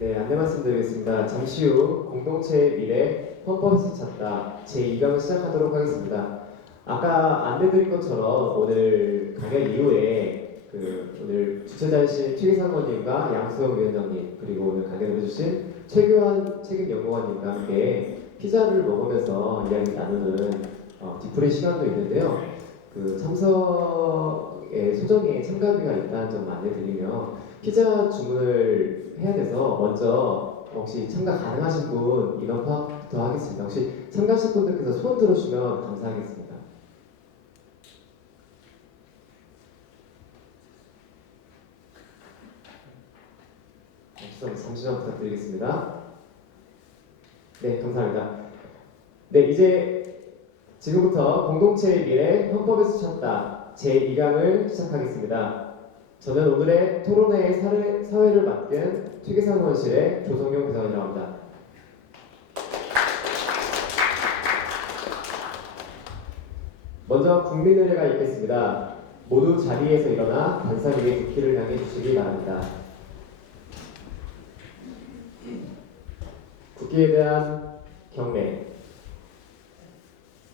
네, 안내 말씀드리겠습니다. 잠시 후 공동체의 미래 헌법에서 찾다 제2강을 시작하도록 하겠습니다. 아까 안내드린 것처럼 오늘 강연 이후에 오늘 주최자이신 최기상원님과 양수영 위원장님 그리고 오늘 강연을 해주신 최규환 책임연구원님과 함께 피자를 먹으면서 이야기 나누는 뒤풀이 시간도 있는데요. 참석에 소정의 참가비가 있다는 점 안내드리며 피자 주문을 해야 돼서 먼저 혹시 참가 가능하신 분 인원 파악부터 하겠습니다. 혹시 참가하실 분들께서 손 들어주시면 감사하겠습니다. 잠시만 부탁드리겠습니다. 네, 감사합니다. 네, 이제 지금부터 공동체의 미래 헌법에서 찾다 제2강을 시작하겠습니다. 저는 오늘의 토론회의 사회를 맡은 최기상 원실의 조성용 부장이라고 합니다. 먼저 국민의례가 있겠습니다. 모두 자리에서 일어나 반사 위에 국기를 향해 주시기 바랍니다. 국기에 대한 경례.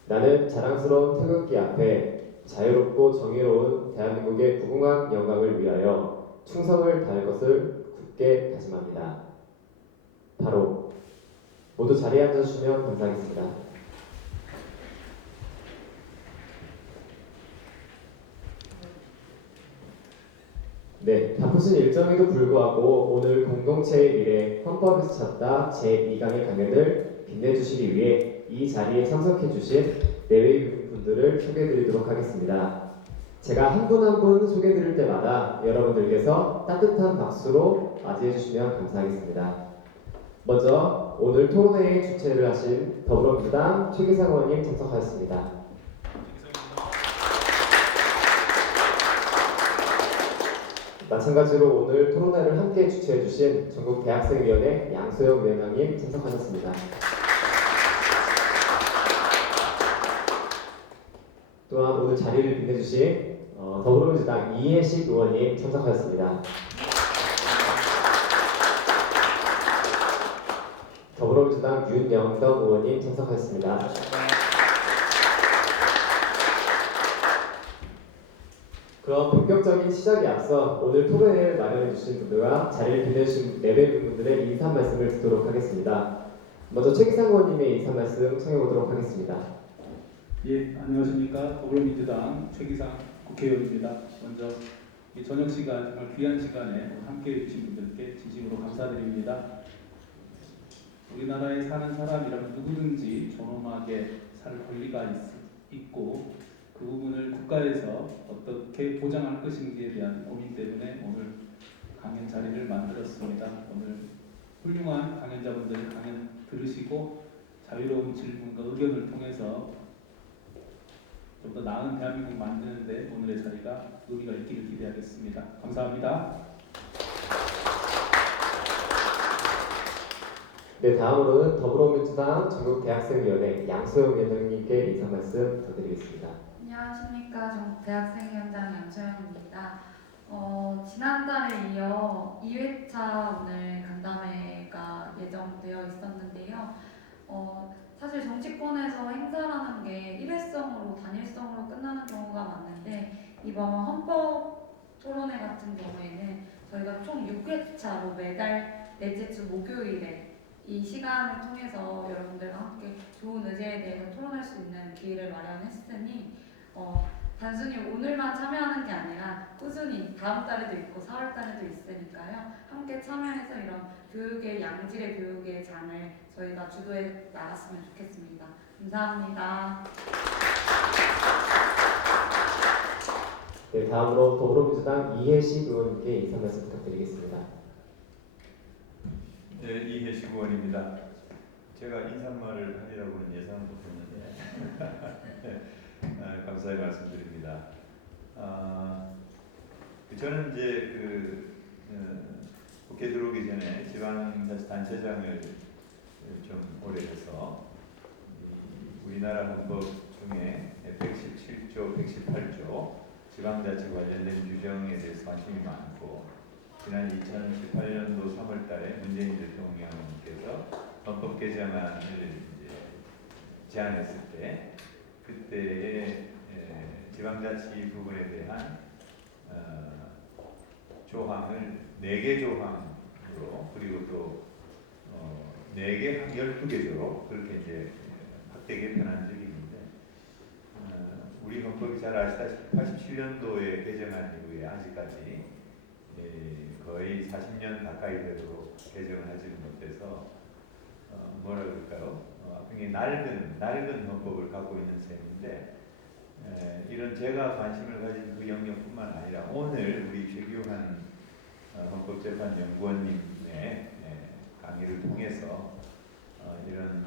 나는 자랑스러운 태극기 앞에 자유롭고 정의로운 대한민국의 무궁한 영광을 위하여 충성을 다할 것을 굳게 다짐합니다. 바로 모두 자리에 앉아주시면 감사하겠습니다. 네, 바쁘신 일정에도 불구하고 오늘 공동체의 미래 헌법에서 찾다 제2강의 강연을 빛내주시기 위해 이 자리에 참석해주신 내외 분들을 소개해드리도록 하겠습니다. 제가 한 분 한 분 소개해드릴 때마다 여러분들께서 따뜻한 박수로 맞이해주시면 감사하겠습니다. 먼저 오늘 토론회의 주최를 하신 더불어민주당 최기상 의원님 참석하셨습니다. 마찬가지로 오늘 토론회를 함께 주최해주신 전국대학생위원회 양소영 위원장님 참석하셨습니다. 또한 오늘 자리를 빛내주신 더불어민주당 이해식 의원님 참석하셨습니다. 더불어민주당 윤영덕 의원님 참석하셨습니다. 그럼 본격적인 시작에 앞서 오늘 토론회를 마련해 주신 분들과 자리를 빛내주신 분들의 인사 말씀을 듣도록 하겠습니다. 먼저 최기상 의원님의 인사 말씀 청해 보도록 하겠습니다. 예, 안녕하십니까. 더불어민주당 최기상 국회의원입니다. 먼저 이 저녁 시간, 정말 귀한 시간에 함께해 주신 분들께 진심으로 감사드립니다. 우리나라에 사는 사람이라면 누구든지 존엄하게 살 권리가 있고 그 부분을 국가에서 어떻게 보장할 것인지에 대한 고민 때문에 오늘 강연 자리를 만들었습니다. 오늘 훌륭한 강연자분들 강연 들으시고 자유로운 질문과 의견을 통해서 좀 더 나은 대한민국 만드는데 오늘의 자리가 의미가 있기를 기대하겠습니다. 감사합니다. 네, 다음으로는 더불어민주당 전국대학생위원회 양소영 위원장님께 인사 말씀 부탁드리겠습니다. 안녕하십니까. 전국대학생위원장 양소영입니다. 지난달에 이어 2회차 오늘 간담회가 예정되어 있었는데요. 사실 정치권에서 행사라는 게 일회성으로 단일성으로 끝나는 경우가 많은데 이번 헌법 토론회 같은 경우에는 저희가 총 6회차로 매달 넷째 주 목요일에 이 시간을 통해서 여러분들과 함께 좋은 의제에 대해서 토론할 수 있는 기회를 마련했으니 단순히 오늘만 참여하는 게 아니라 꾸준히 다음 달에도 있고 4월 달에도 있으니까요. 함께 참여해서 이런 교육의 양질의 교육의 장을 저희가 주도해 나갔으면 좋겠습니다. 감사합니다. 네, 다음으로 더불어민주당 이해식 의원님께 인사 말씀 부탁드리겠습니다. 네, 이해식 의원입니다. 제가 인사말을 하리라고는 예상 못했는데 감사히 말씀드립니다. 저는 이제 국회 들어오기 전에 지방자치단체장을 좀 오래 해서 우리나라 헌법 중에 117조, 118조 지방자치 관련된 규정에 대해서 관심이 많고 지난 2018년도 3월달에 문재인 대통령께서 헌법 개정안을 이제 제안했을 때 그때의 지방자치 부분에 대한 조항을 4개 조항으로 그리고 또 4개, 12개 조로 그렇게 이제 확대 개편한 적이 있는데 우리 헌법이 잘 아시다시피 87년도에 개정한 이후에 아직까지 거의 40년 가까이 되도록 개정을 하지는 못해서 뭐라 그럴까요? 굉장히 낡은 헌법을 갖고 있는 셈인데 이런 제가 관심을 가진 그 영역뿐만 아니라 오늘 우리 최규환 헌법재판연구원님의 강의를 통해서 이런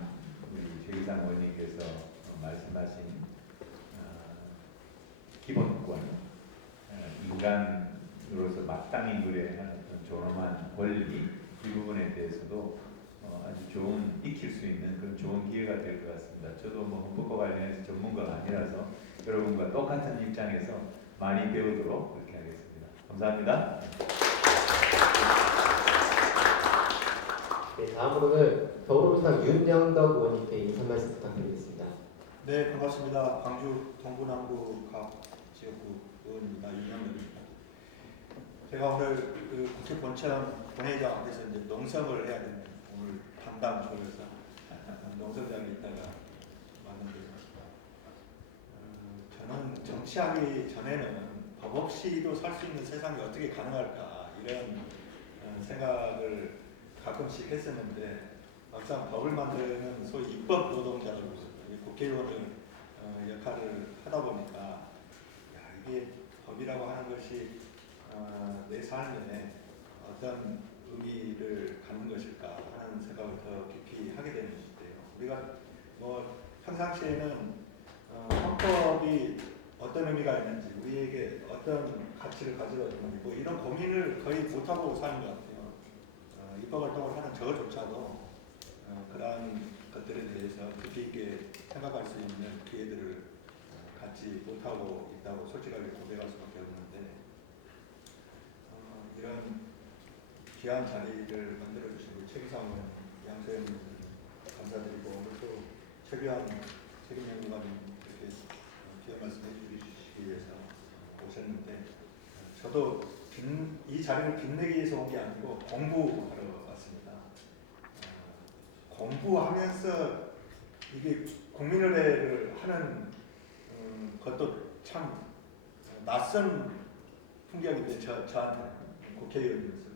우리 최기상 의원님께서 말씀하신 기본권, 인간으로서 마땅히 누려야 하는 어떤 존엄한 권리 이 부분에 대해서도 아주 좋은 익힐 수 있는 그런 좋은 기회가 될 것 같습니다. 저도 뭐 헌법과 관련해서 전문가가 아니라서 여러분과 똑같은 입장에서 많이 배우도록 그렇게 하겠습니다. 감사합니다. 네, 다음으로는 더불어민주당 윤영덕 의원님께 인사 말씀 부탁드리겠습니다. 네, 반갑습니다. 광주 동부남부 각 지역구 의원입니다. 윤영덕입니다. 제가 오늘 그 국회 본회의장 앞에서 이제 농성을 해야 되는 오늘 담당 조여서 농성장에 있다가 왔는데 저는 정치하기 전에는 법 없이도 살 수 있는 세상이 어떻게 가능할까 이런 생각을 가끔씩 했었는데 막상 법을 만드는 소위 입법 노동자로서 국회의원을 역할을 하다 보니까 야, 이게 법이라고 하는 것이 내 삶에 어떤 의미를 갖는 것일까 하는 생각을 더 깊이 하게 되는 건데요. 우리가 뭐 평상시에는 헌법이 어떤 의미가 있는지 우리에게 어떤 가치를 가지고 있는지 뭐 이런 고민을 거의 못하고 사는 것 같아요. 입법 활동을 하는 저조차도 그러한 것들에 대해서 깊이 있게 생각할 수 있는 기회들을 갖지 못하고 있다고 솔직하게 고백할 수밖에 없는데 이런 귀한 자리를 만들어주신 최기상 의원, 양소영 의원 감사드리고 오늘 또 최규환 책임연구관님 이렇게 귀한 말씀 해주시기 위해서 오셨는데 저도 이 자리를 빛내기 위해서 온 게 아니고 공부하러 왔습니다. 공부하면서 이게 국민의례를 하는 것도 참 낯선 풍경인데 저한테 국회의원으로서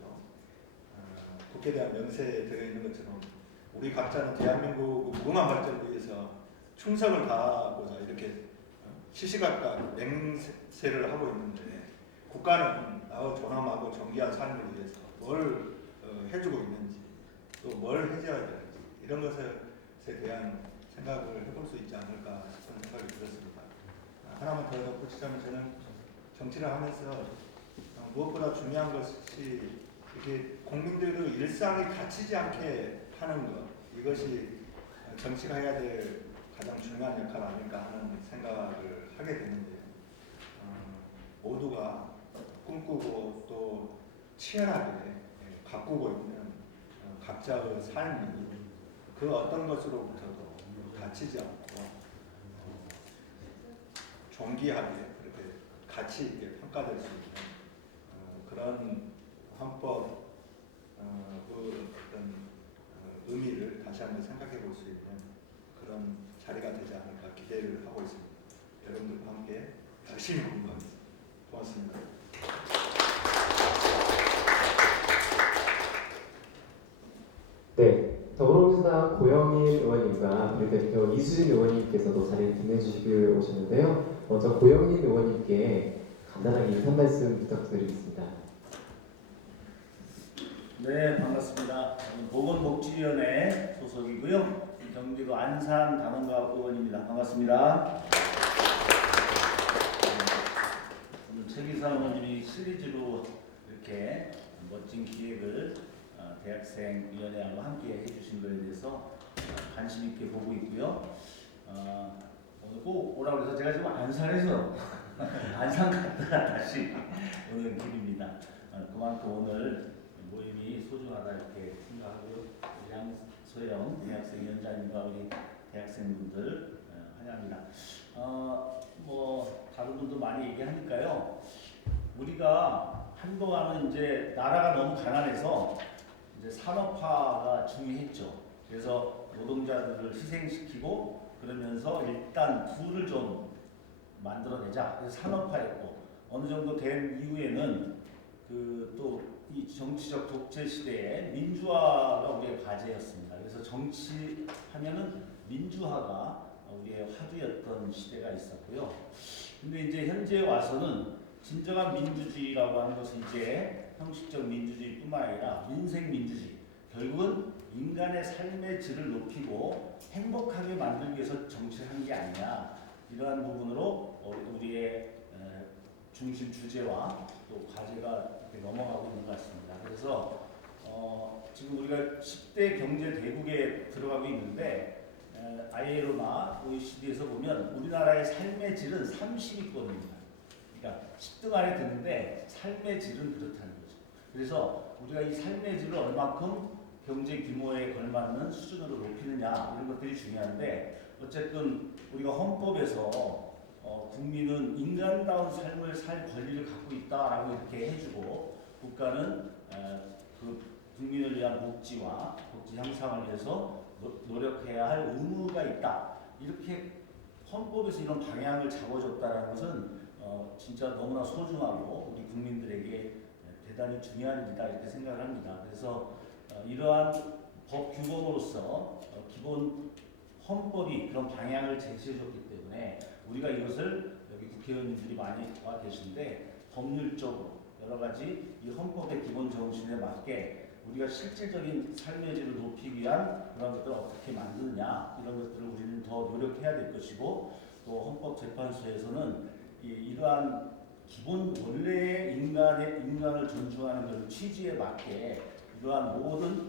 국회에 대한 명세에 들어있는 것처럼 우리 각자는 대한민국 무궁한 발전을 위해서 충성을 다하고자 이렇게 시시각각 맹세를 하고 있는데 국가는 나와 존엄하고 정기한 삶을 위해서 뭘 해주고 있는지 또 뭘 해줘야 되는지 이런 것에 대한 생각을 해볼 수 있지 않을까 싶은 생각이 들었습니다. 하나만 더 덧붙이자면 저는 정치를 하면서 무엇보다 중요한 것이 이게 국민들의 일상이 갇히지 않게 하는 것 이것이 정치가 해야 될 가장 중요한 역할 아닐까 하는 생각을 하게 되는데요. 모두가 꿈꾸고 또 치열하게 가꾸고 있는 각자의 삶이 그 어떤 것으로부터도 갇히지 않고 존귀하게 그렇게 가치 있게 평가될 수 있는 그런 헌법 그 어떤 의미를 다시 한번 생각해 볼 수 있는 그런 자리가 되지 않을까 기대를 하고 있습니다. 여러분들과 함께 열심히 공부하겠습니다. 고맙습니다. 네, 더불어민주당 고영인 의원님과 비례대표 이수진 의원님께서도 자리를 빛내주시길 오셨는데요. 먼저 고영인 의원님께 간단하게 인사 말씀 부탁드리겠습니다. 네, 반갑습니다. 저는 보건복지위원회 소속이고요. 경기도 안산 단원갑 의원입니다. 반갑습니다. 오늘 최기상 의원님이 시리즈로 이렇게 멋진 기획을 대학생위원회하고 함께 해주신 것에 대해서 관심 있게 보고 있고요. 오늘 꼭 오라고 해서 제가 지금 안산에서 안산 갔다가 다시 오는 길입니다. 그만큼 오늘 모임이 소중하다 이렇게 생각하고요. 양소영 대학생 위원장님과 우리 대학생분들 환영합니다. 뭐 다른 분도 많이 얘기하니까요. 우리가 한동안은 이제 나라가 너무 가난해서 이제 산업화가 중요했죠. 그래서 노동자들을 희생시키고 그러면서 일단 부를 좀 만들어내자. 그래서 산업화했고 어느 정도 된 이후에는 그 또 이 정치적 독재 시대에 민주화가 우리의 과제였습니다. 그래서 정치하면은 민주화가 우리의 화두였던 시대가 있었고요. 근데 이제 현재 와서는 진정한 민주주의라고 하는 것은 이제 형식적 민주주의뿐만 아니라 민생 민주주의, 결국은 인간의 삶의 질을 높이고 행복하게 만들기 위해서 정치를 하는 게 아니냐, 이러한 부분으로 우리의 중심 주제와 또 과제가 이렇게 넘어가고 있는 것 같습니다. 그래서 지금 우리가 10대 경제 대국에 들어가고 있는데 ILO나 OECD에서 보면 우리나라의 삶의 질은 30위권입니다. 그러니까 10등 안에 드는데 삶의 질은 그렇다는 거죠. 그래서 우리가 이 삶의 질을 얼마큼 경제 규모에 걸맞는 수준으로 높이느냐, 이런 것들이 중요한데, 어쨌든 우리가 헌법에서 국민은 인간다운 삶을 살 권리를 갖고 있다라고 이렇게 해주고, 국가는 그 국민을 위한 복지와 복지 향상을 위해서 노력해야 할 의무가 있다, 이렇게 헌법에서 이런 방향을 잡아줬다는 것은 진짜 너무나 소중하고 우리 국민들에게 대단히 중요한 일이다, 이렇게 생각을 합니다. 그래서 이러한 법 규범으로서 기본 헌법이 그런 방향을 제시해줬기 때문에 우리가 이것을, 여기 국회의원님들이 많이 와 계신데, 법률적으로 여러 가지 이 헌법의 기본 정신에 맞게 우리가 실질적인 삶의 질을 높이기 위한 그런 것들을 어떻게 만드느냐, 이런 것들을 우리는 더 노력해야 될 것이고, 또 헌법재판소에서는 이러한 기본 원래의 인간을 존중하는 그런 취지에 맞게 이러한 모든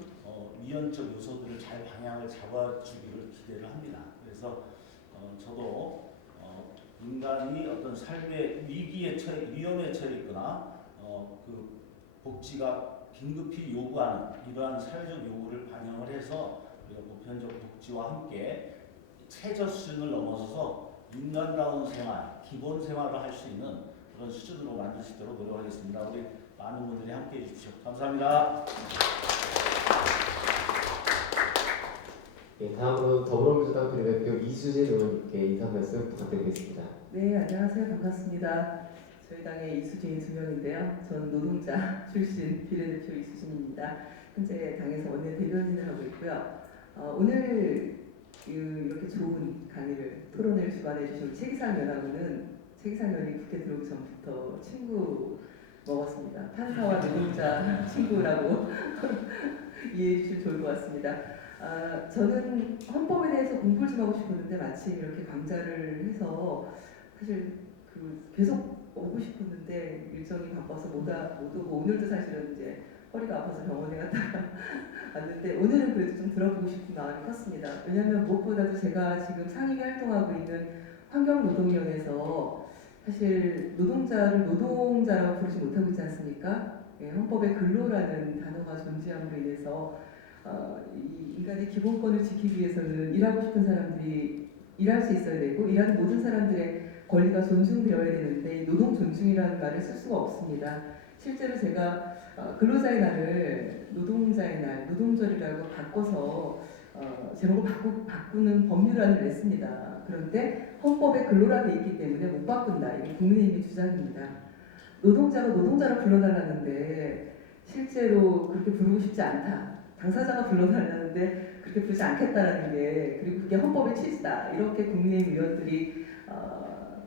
위헌적 요소들을 잘 방향을 잡아주기를 기대를 합니다. 그래서 저도 인간이 어떤 삶의 위기에 위험에 처해 있거나 그 복지가 긴급히 요구하는 이러한 사회적 요구를 반영을 해서 우리가 보편적 복지와 함께 최저 수준을 넘어서서 인간다운 생활, 기본 생활을 할 수 있는 그런 수준으로 만들 수 있도록 노력하겠습니다. 우리 많은 분들이 함께해 주십시오. 감사합니다. 예, 다음으로 더불어민주당 비례대표 이수진 의원님께 인사 말씀 부탁드리겠습니다. 네, 안녕하세요. 반갑습니다. 저희 당의 이수진이 2명인데요. 저는 노동자 출신 비례대표 이수진입니다. 현재 당에서 원내대변인을 하고 있고요. 오늘 이렇게 좋은 강의를, 토론을 주관해 주신 최기상 의원하고는, 최기상 의원이 국회 들어오기 전부터 친구 먹었습니다. 판사와 노동자 친구라고 이해해 주시면 좋을 것 같습니다. 저는 헌법에 대해서 공부를 좀 하고 싶었는데 마침 이렇게 강좌를 해서 사실 계속 오고 싶었는데 일정이 바빠서 못 오고, 오늘도 사실은 이제 허리가 아파서 병원에 갔다가 왔는데, 오늘은 그래도 좀 들어보고 싶은 마음이 컸습니다. 왜냐하면 무엇보다도 제가 지금 상임위 활동하고 있는 환경노동위원회에서 사실 노동자를 노동자라고 부르지 못하고 있지 않습니까? 예, 헌법에 근로라는 단어가 존재함으로 인해서 이 인간의 기본권을 지키기 위해서는 일하고 싶은 사람들이 일할 수 있어야 되고, 일하는 모든 사람들의 권리가 존중되어야 되는데 노동 존중이라는 말을 쓸 수가 없습니다. 실제로 제가 근로자의 날을 노동자의 날, 노동절이라고 바꿔서 제목을 바꾸는 법률안을 냈습니다. 그런데 헌법에 근로라 되어 있기 때문에 못 바꾼다. 이게 국민의힘의 주장입니다. 노동자가 노동자로 불러달라는데 실제로 그렇게 부르고 싶지 않다. 당사자가 불러달라는데 그렇게 부르지 않겠다라는 게, 그리고 그게 헌법의 취지다. 이렇게 국민의힘 의원들이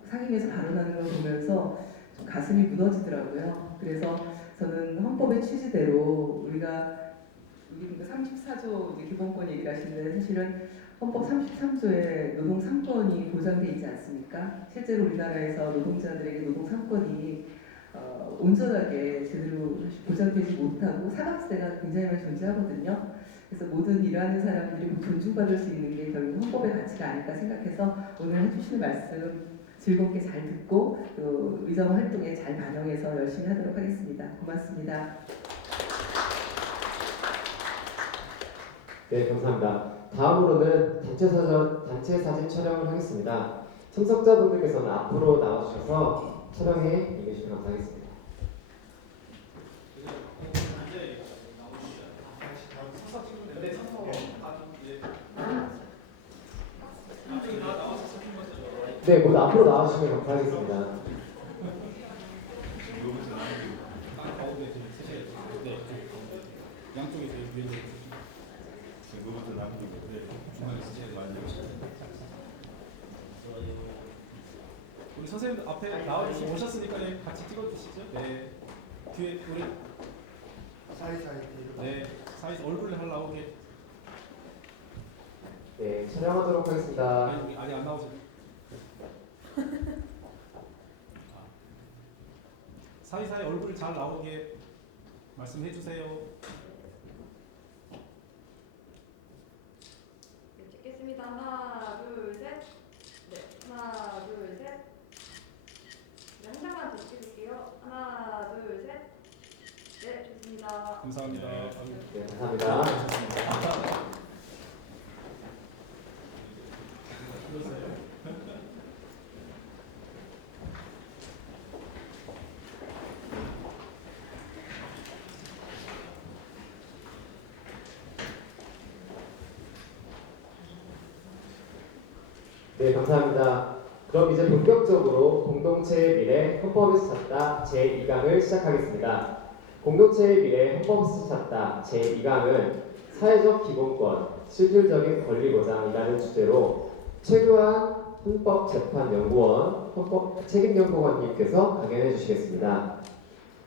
상임위에서 발언하는 걸 보면서 좀 가슴이 무너지더라고요. 그래서 저는 헌법의 취지대로 우리가 34조 기본권 얘기를 하시는데, 사실은 헌법 33조에 노동 3권이 보장되어 있지 않습니까? 실제로 우리나라에서 노동자들에게 노동 3권이 온전하게 제대로 보장되지 못하고 사각지대가 굉장히 많이 존재하거든요. 그래서 모든 일하는 사람들이 존중받을 수 있는 게 결국 헌법의 가치가 아닐까 생각해서 오늘 해주시는 말씀 즐겁게 잘 듣고 또 의정 활동에 잘 반영해서 열심히 하도록 하겠습니다. 고맙습니다. 네, 감사합니다. 다음으로는 단체 사진 촬영을 하겠습니다. 참석자분들께서는 앞으로 나와주셔서 촬영에 임해주시면 감사하겠습니다. 네, 모두 앞으로 나와주시면 감사하겠습니다. 양쪽에서 위로 그것도 남기고 중간에 쓰셔야 돼요. 우리 선생님 앞에 나와주시고 오셨으니까 같이 찍어주시죠. 네. 뒤에 우리 사이사이 네 사이즈 얼굴 잘 나오게. 네, 촬영하도록 하겠습니다. 아니 아직 안 나오죠. 사이사이 얼굴 잘 나오게 말씀해 주세요. 네, 찍겠습니다. 하나, 둘, 셋. 네, 하나, 둘, 셋. 네, 한 장만 더 찍을게요. 하나, 둘, 셋. 네, 좋습니다. 감사합니다. 네, 감사합니다. 네, 감사합니다. 그럼 이제 본격적으로 공동체의 미래 헌법에서 찾다 제2강을 시작하겠습니다. 공동체의 미래 헌법에서 찾다 제2강은 사회적 기본권, 실질적인 권리 보장이라는 주제로 최규환 헌법재판연구원 헌법책임연구관님께서 강연해 주시겠습니다.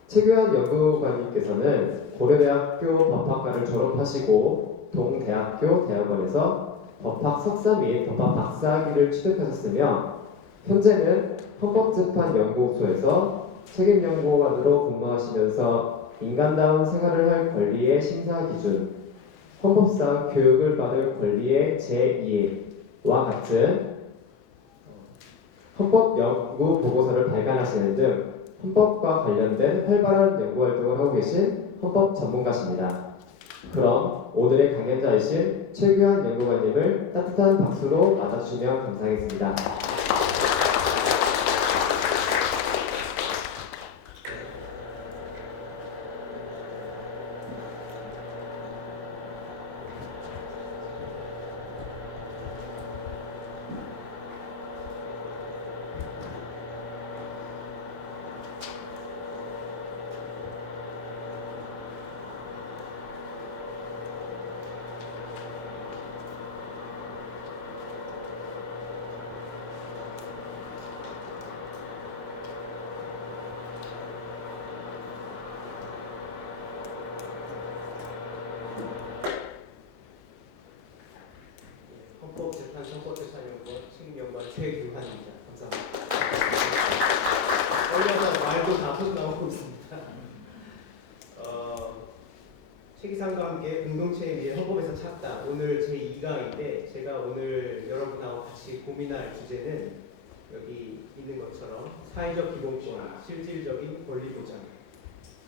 최규환 연구관님께서는 고려대학교 법학과를 졸업하시고 동대학교 대학원에서 법학 석사 및 법학 박사학위를 취득하셨으며 현재는 헌법재판연구소에서 책임연구관으로 근무하시면서 인간다운 생활을 할 권리의 심사 기준, 헌법상 교육을 받을 권리의 제2와 같은 헌법 연구 보고서를 발간하시는 등 헌법과 관련된 활발한 연구 활동을 하고 계신 헌법 전문가십니다. 그럼 오늘의 강연자이신 최규환 연구관님을 따뜻한 박수로 맞아주시면 감사하겠습니다. 헌법재판 헌법재판연구원 책임연구원 최규환입니다. 감사합니다. 떨려서 말도 다 쏟아나오고 있습니다. 최기상과 함께 공동체에 의해 헌법에서 찾다 오늘 제2강인데 제가 오늘 여러분하고 같이 고민할 주제는 여기 있는 것처럼 사회적 기본권, 실질적인 권리 보장,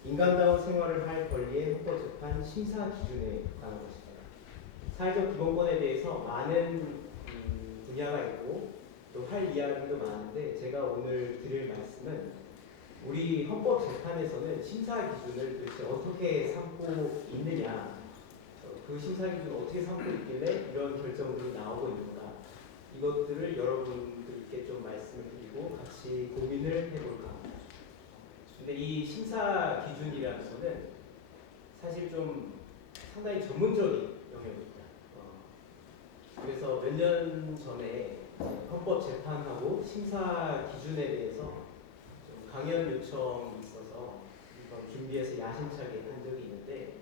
인간다운 생활을 할 권리의 헌법재판 심사 기준에 관한 것입니다. 사회적 기본권에 대해서 많은 분야가 있고 또 할 이야기도 많은데 제가 오늘 드릴 말씀은 우리 헌법재판에서는 심사 기준을 도대체 어떻게 삼고 있느냐, 그 심사 기준을 어떻게 삼고 있길래 이런 결정들이 나오고 있는가, 이것들을 여러분들께 좀 말씀을 드리고 같이 고민을 해볼까 합니다. 근데 이 심사 기준이라는 것은 사실 좀 상당히 전문적인 영역입니다. 그래서 몇 년 전에 헌법재판하고 심사 기준에 대해서 좀 강연 요청이 있어서 이번 준비해서 야심차게 한 적이 있는데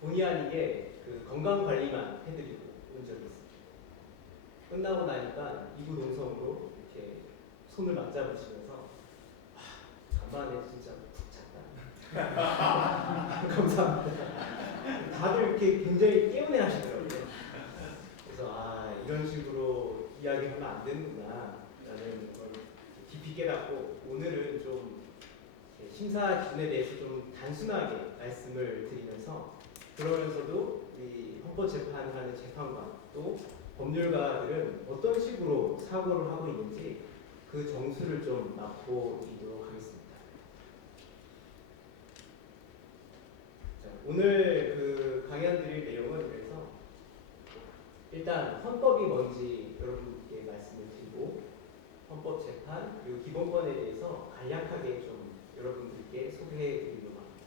본의 아니게 그 건강 관리만 해드리고 온 적이 있습니다. 끝나고 나니까 이구동성으로 이렇게 손을 맞잡으시면서 간만에 진짜 푹 잤다. 감사합니다. 다들 이렇게 굉장히 깨우내 하시더라고요. 그래서 이런 식으로 이야기하면 안 되는구나 라는 걸 깊이 깨닫고 오늘은 좀 심사 기준에 대해서 좀 단순하게 말씀을 드리면서 그러면서도 이 헌법재판을 하는 재판관 또 법률가들은 어떤 식으로 사고를 하고 있는지 그 정수를 좀 맛보이도록 하겠습니다. 자, 오늘 그 강연 드릴 내용은 그래서 일단 헌법이 뭔지 여러분께 말씀을 드리고 헌법재판 그리고 기본권에 대해서 간략하게 좀 여러분들께 소개해 드리려고 합니다.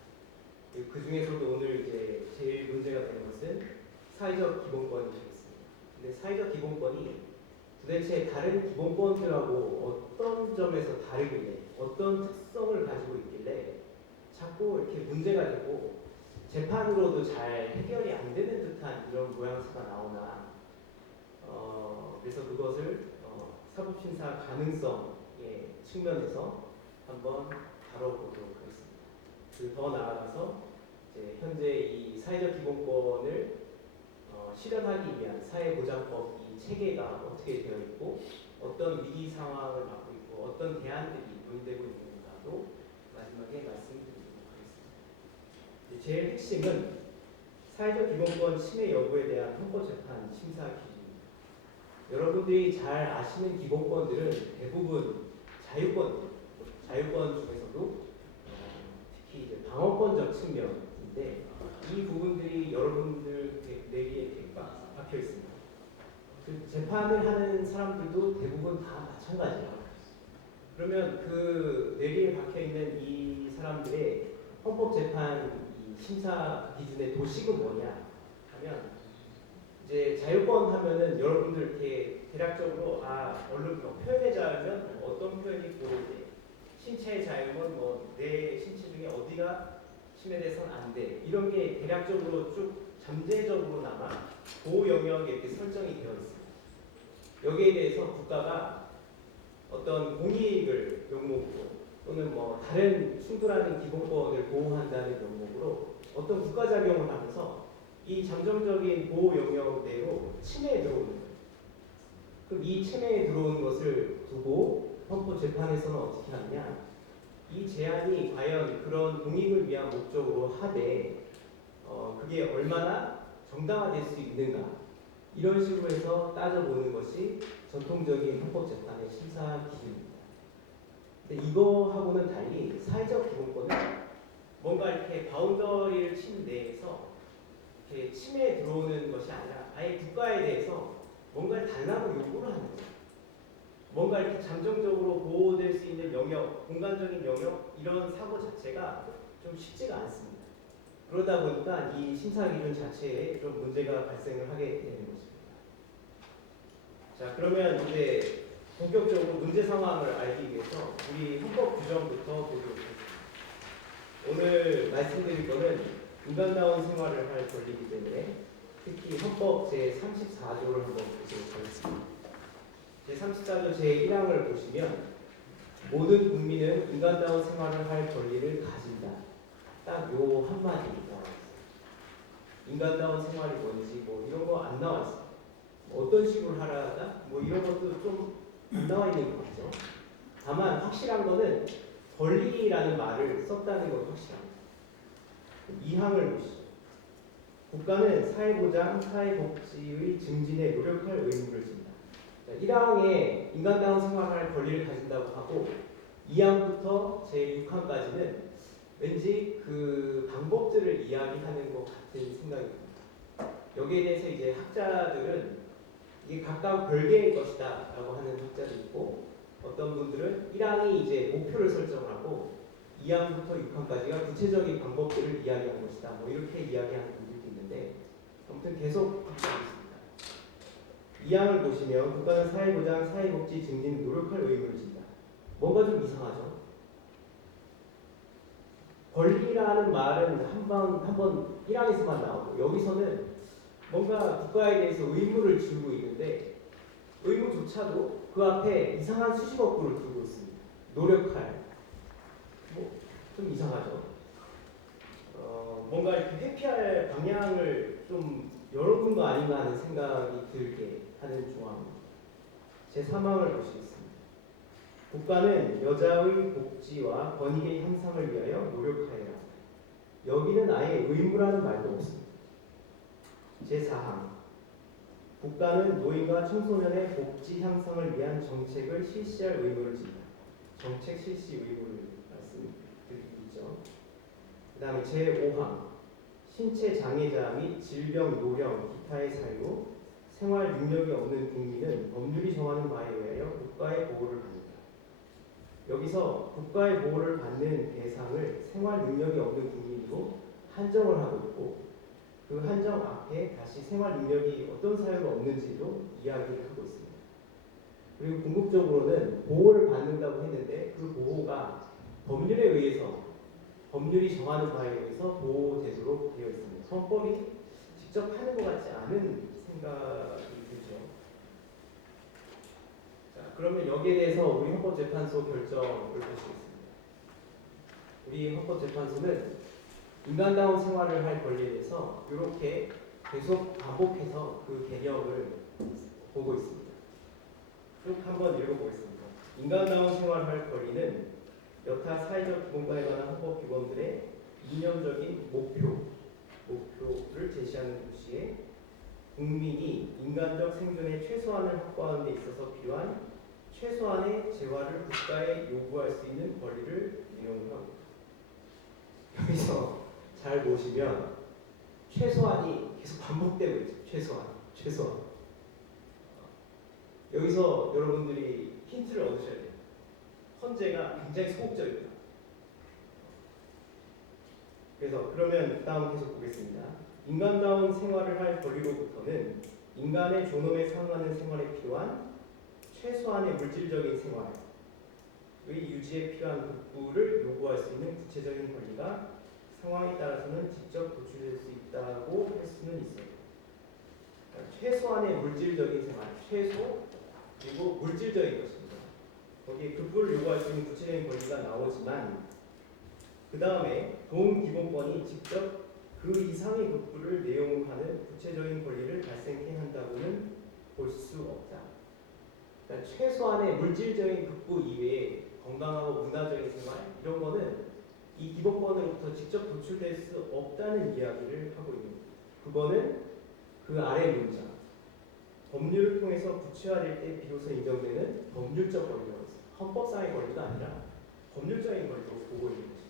그리고 그 중에서도 오늘 이제 제일 문제가 되는 것은 사회적 기본권이 되겠습니다. 근데 사회적 기본권이 도대체 다른 기본권들하고 어떤 점에서 다르길래 어떤 특성을 가지고 있길래 자꾸 이렇게 문제가 되고 재판으로도 잘 해결이 안 되는 듯한 이런 모양새가 나오나 그래서 그것을 사법심사 가능성의 측면에서 한번 다뤄보도록 하겠습니다. 더 나아가서 이제 현재 이 사회적 기본권을 실현하기 위한 사회보장법 이 체계가 어떻게 되어 있고 어떤 위기 상황을 맞고 있고 어떤 대안들이 논의되고 있는가도 마지막에 말씀드리도록 하겠습니다. 제일 핵심은 사회적 기본권 침해 여부에 대한 헌법재판 심사 기준입니다. 여러분들이 잘 아시는 기본권들은 대부분 자유권 중에서도 특히 이제 방어권적 측면인데 이 부분들이 여러분들 내기에 박혀 있습니다. 그 재판을 하는 사람들도 대부분 다 마찬가지예요. 그러면 그 내기에 박혀 있는 이 사람들의 헌법재판 이 심사 기준의 도식은 뭐냐 하면 이제 자유권 하면은 여러분들 이렇게 대략적으로 언론 표현의 자유면 어떤 표현이 있고 이제 신체의 자유는 뭐 내 신체 중에 어디가 침해돼서는 안 돼. 이런 게 대략적으로 쭉 잠재적으로나마 보호 영역에 이렇게 설정이 되어 있습니다. 여기에 대해서 국가가 어떤 공익을 명목으로 또는 뭐 다른 충돌하는 기본권을 보호한다는 명목으로 어떤 국가 작용을 하면서 이 잠정적인 보호 영역 내로 침해에 들어오는 거예요. 그럼 이 침해에 들어오는 것을 두고 헌법재판에서는 어떻게 하느냐? 이 제한이 과연 그런 공익을 위한 목적으로 하되 그게 얼마나 정당화될 수 있는가 이런 식으로 해서 따져보는 것이 전통적인 헌법재판의 심사 기준입니다. 근데 이거하고는 달리 사회적 기본권은 뭔가 이렇게 바운더리를 친 내에서 이렇게 침해에 들어오는 것이 아니라 아예 국가에 대해서 뭔가를 달라고 요구를 하는 거예요. 뭔가 이렇게 잠정적으로 보호될 수 있는 영역, 공간적인 영역 이런 사고 자체가 좀 쉽지가 않습니다. 그러다 보니까 이 심사 기준 자체에 좀 문제가 발생을 하게 되는 것입니다. 자, 그러면 이제 본격적으로 문제 상황을 알기 위해서 우리 헌법 규정부터 보도록 하겠습니다. 오늘 말씀드릴 거는 인간다운 생활을 할 권리이기 때문에 특히 헌법 제34조를 한번 보도록 하겠습니다. 제34조 제1항을 보시면 모든 국민은 인간다운 생활을 할 권리를 가진다. 딱 요 한마디 나와 있어요. 인간다운 생활이 뭔지 뭐 이런 거 안 나와 있어요. 뭐 어떤 식으로 하라다 뭐 이런 것도 좀 안 나와 있는 것 같죠. 다만 확실한 거는 권리라는 말을 썼다는 건 확실합니다. 2항을 보시죠. 국가는 사회보장, 사회복지의 증진에 노력할 의무를 진다. 1항에 인간다운 생활할 권리를 가진다고 하고 2항부터 제6항까지는 왠지 그 방법들을 이야기하는 것 같은 생각이 듭니다. 여기에 대해서 이제 학자들은 이게 각각 별개의 것이다 라고 하는 학자도 있고 어떤 분들은 1항이 이제 목표를 설정하고 2항부터 6항까지가 구체적인 방법들을 이야기한 것이다 뭐 이렇게 이야기하는 분들도 있는데 아무튼 계속 하겠습니다. 2항을 보시면 국가는 사회보장, 사회복지 증진에 노력할 의무를 진다. 뭔가 좀 이상하죠? 권리라는 말은 한번 1항에서만 나오고 여기서는 뭔가 국가에 대해서 의무를 주고 있는데 의무조차도 그 앞에 이상한 수식어구를 두고 있습니다. 노력할. 뭐 좀 이상하죠? 뭔가 이렇게 회피할 방향을 좀 열어둔 거 아닌가 하는 생각이 들게 하는 조항입니다. 제3항을 보시겠습니다. 국가는 여자의 복지와 권익의 향상을 위하여 노력하여야 한다. 여기는 아예 의무라는 말도 없습니다. 제4항 국가는 노인과 청소년의 복지 향상을 위한 정책을 실시할 의무를 진다. 정책 실시 의무를 말씀드리죠. 그 다음에 제5항 신체 장애자 및 질병, 노령, 기타의 사유, 생활 능력이 없는 국민은 법률이 정하는 바에 의하여 국가의 보호를 받는다. 여기서 국가의 보호를 받는 대상을 생활 능력이 없는 국민으로 한정을 하고 있고 그 한정 앞에 다시 생활 능력이 어떤 사유가 없는지도 이야기를 하고 있습니다. 그리고 궁극적으로는 보호를 받는다고 했는데 그 보호가 법률에 의해서 법률이 정하는 바에 의해서 보호되도록 되어 있습니다. 헌법이 직접 하는 것 같지 않은 생각이 들죠. 자, 그러면 여기에 대해서 우리 헌법재판소 결정을 보시겠습니다. 우리 헌법재판소는 인간다운 생활을 할 권리에 대해서 이렇게 계속 반복해서 그 개념을 보고 있습니다. 쭉 한번 읽어보겠습니다. 인간다운 생활을 할 권리는 여타 사회적 기본권에 관한 헌법 규범들의 이념적인 목표를 제시하는 동시에 국민이 인간적 생존의 최소한을 확보하는 데 있어서 필요한 최소한의 재화를 국가에 요구할 수 있는 권리를 내용하고 있습니다. 여기서 잘 보시면 최소한이 계속 반복되고 있죠. 최소한. 여기서 여러분들이 힌트를 얻으셔야 돼요. 헌재가 굉장히 소극적입니다. 그래서 그러면 다음 계속 보겠습니다. 인간다운 생활을 할 권리로부터는 인간의 존엄에 상응하는 생활에 필요한 최소한의 물질적인 생활의 유지에 필요한 복구를 요구할 수 있는 구체적인 권리가 상황에 따라서는 직접 도출될 수 있다고 할 수는 있어요. 그러니까 최소한의 물질적인 생활, 최소 그리고 물질적인 것입니다. 거기에 급부를 요구할 수 있는 구체적인 권리가 나오지만 그 다음에 동기본권이 직접 그 이상의 급부를 내용하는 구체적인 권리를 발생케 한다고는 볼 수 없다. 그러니까 최소한의 물질적인 급부 이외에 건강하고 문화적인 생활 이런 거는 이 기본권으로부터 직접 도출될 수 없다는 이야기를 하고 있는 거예요. 그거는 그 아래 문장 법률을 통해서 구체화될 때 비로소 인정되는 법률적 권리라고 있어요. 헌법상의 권리가 아니라 법률적인 권리로 보고 있는 거죠.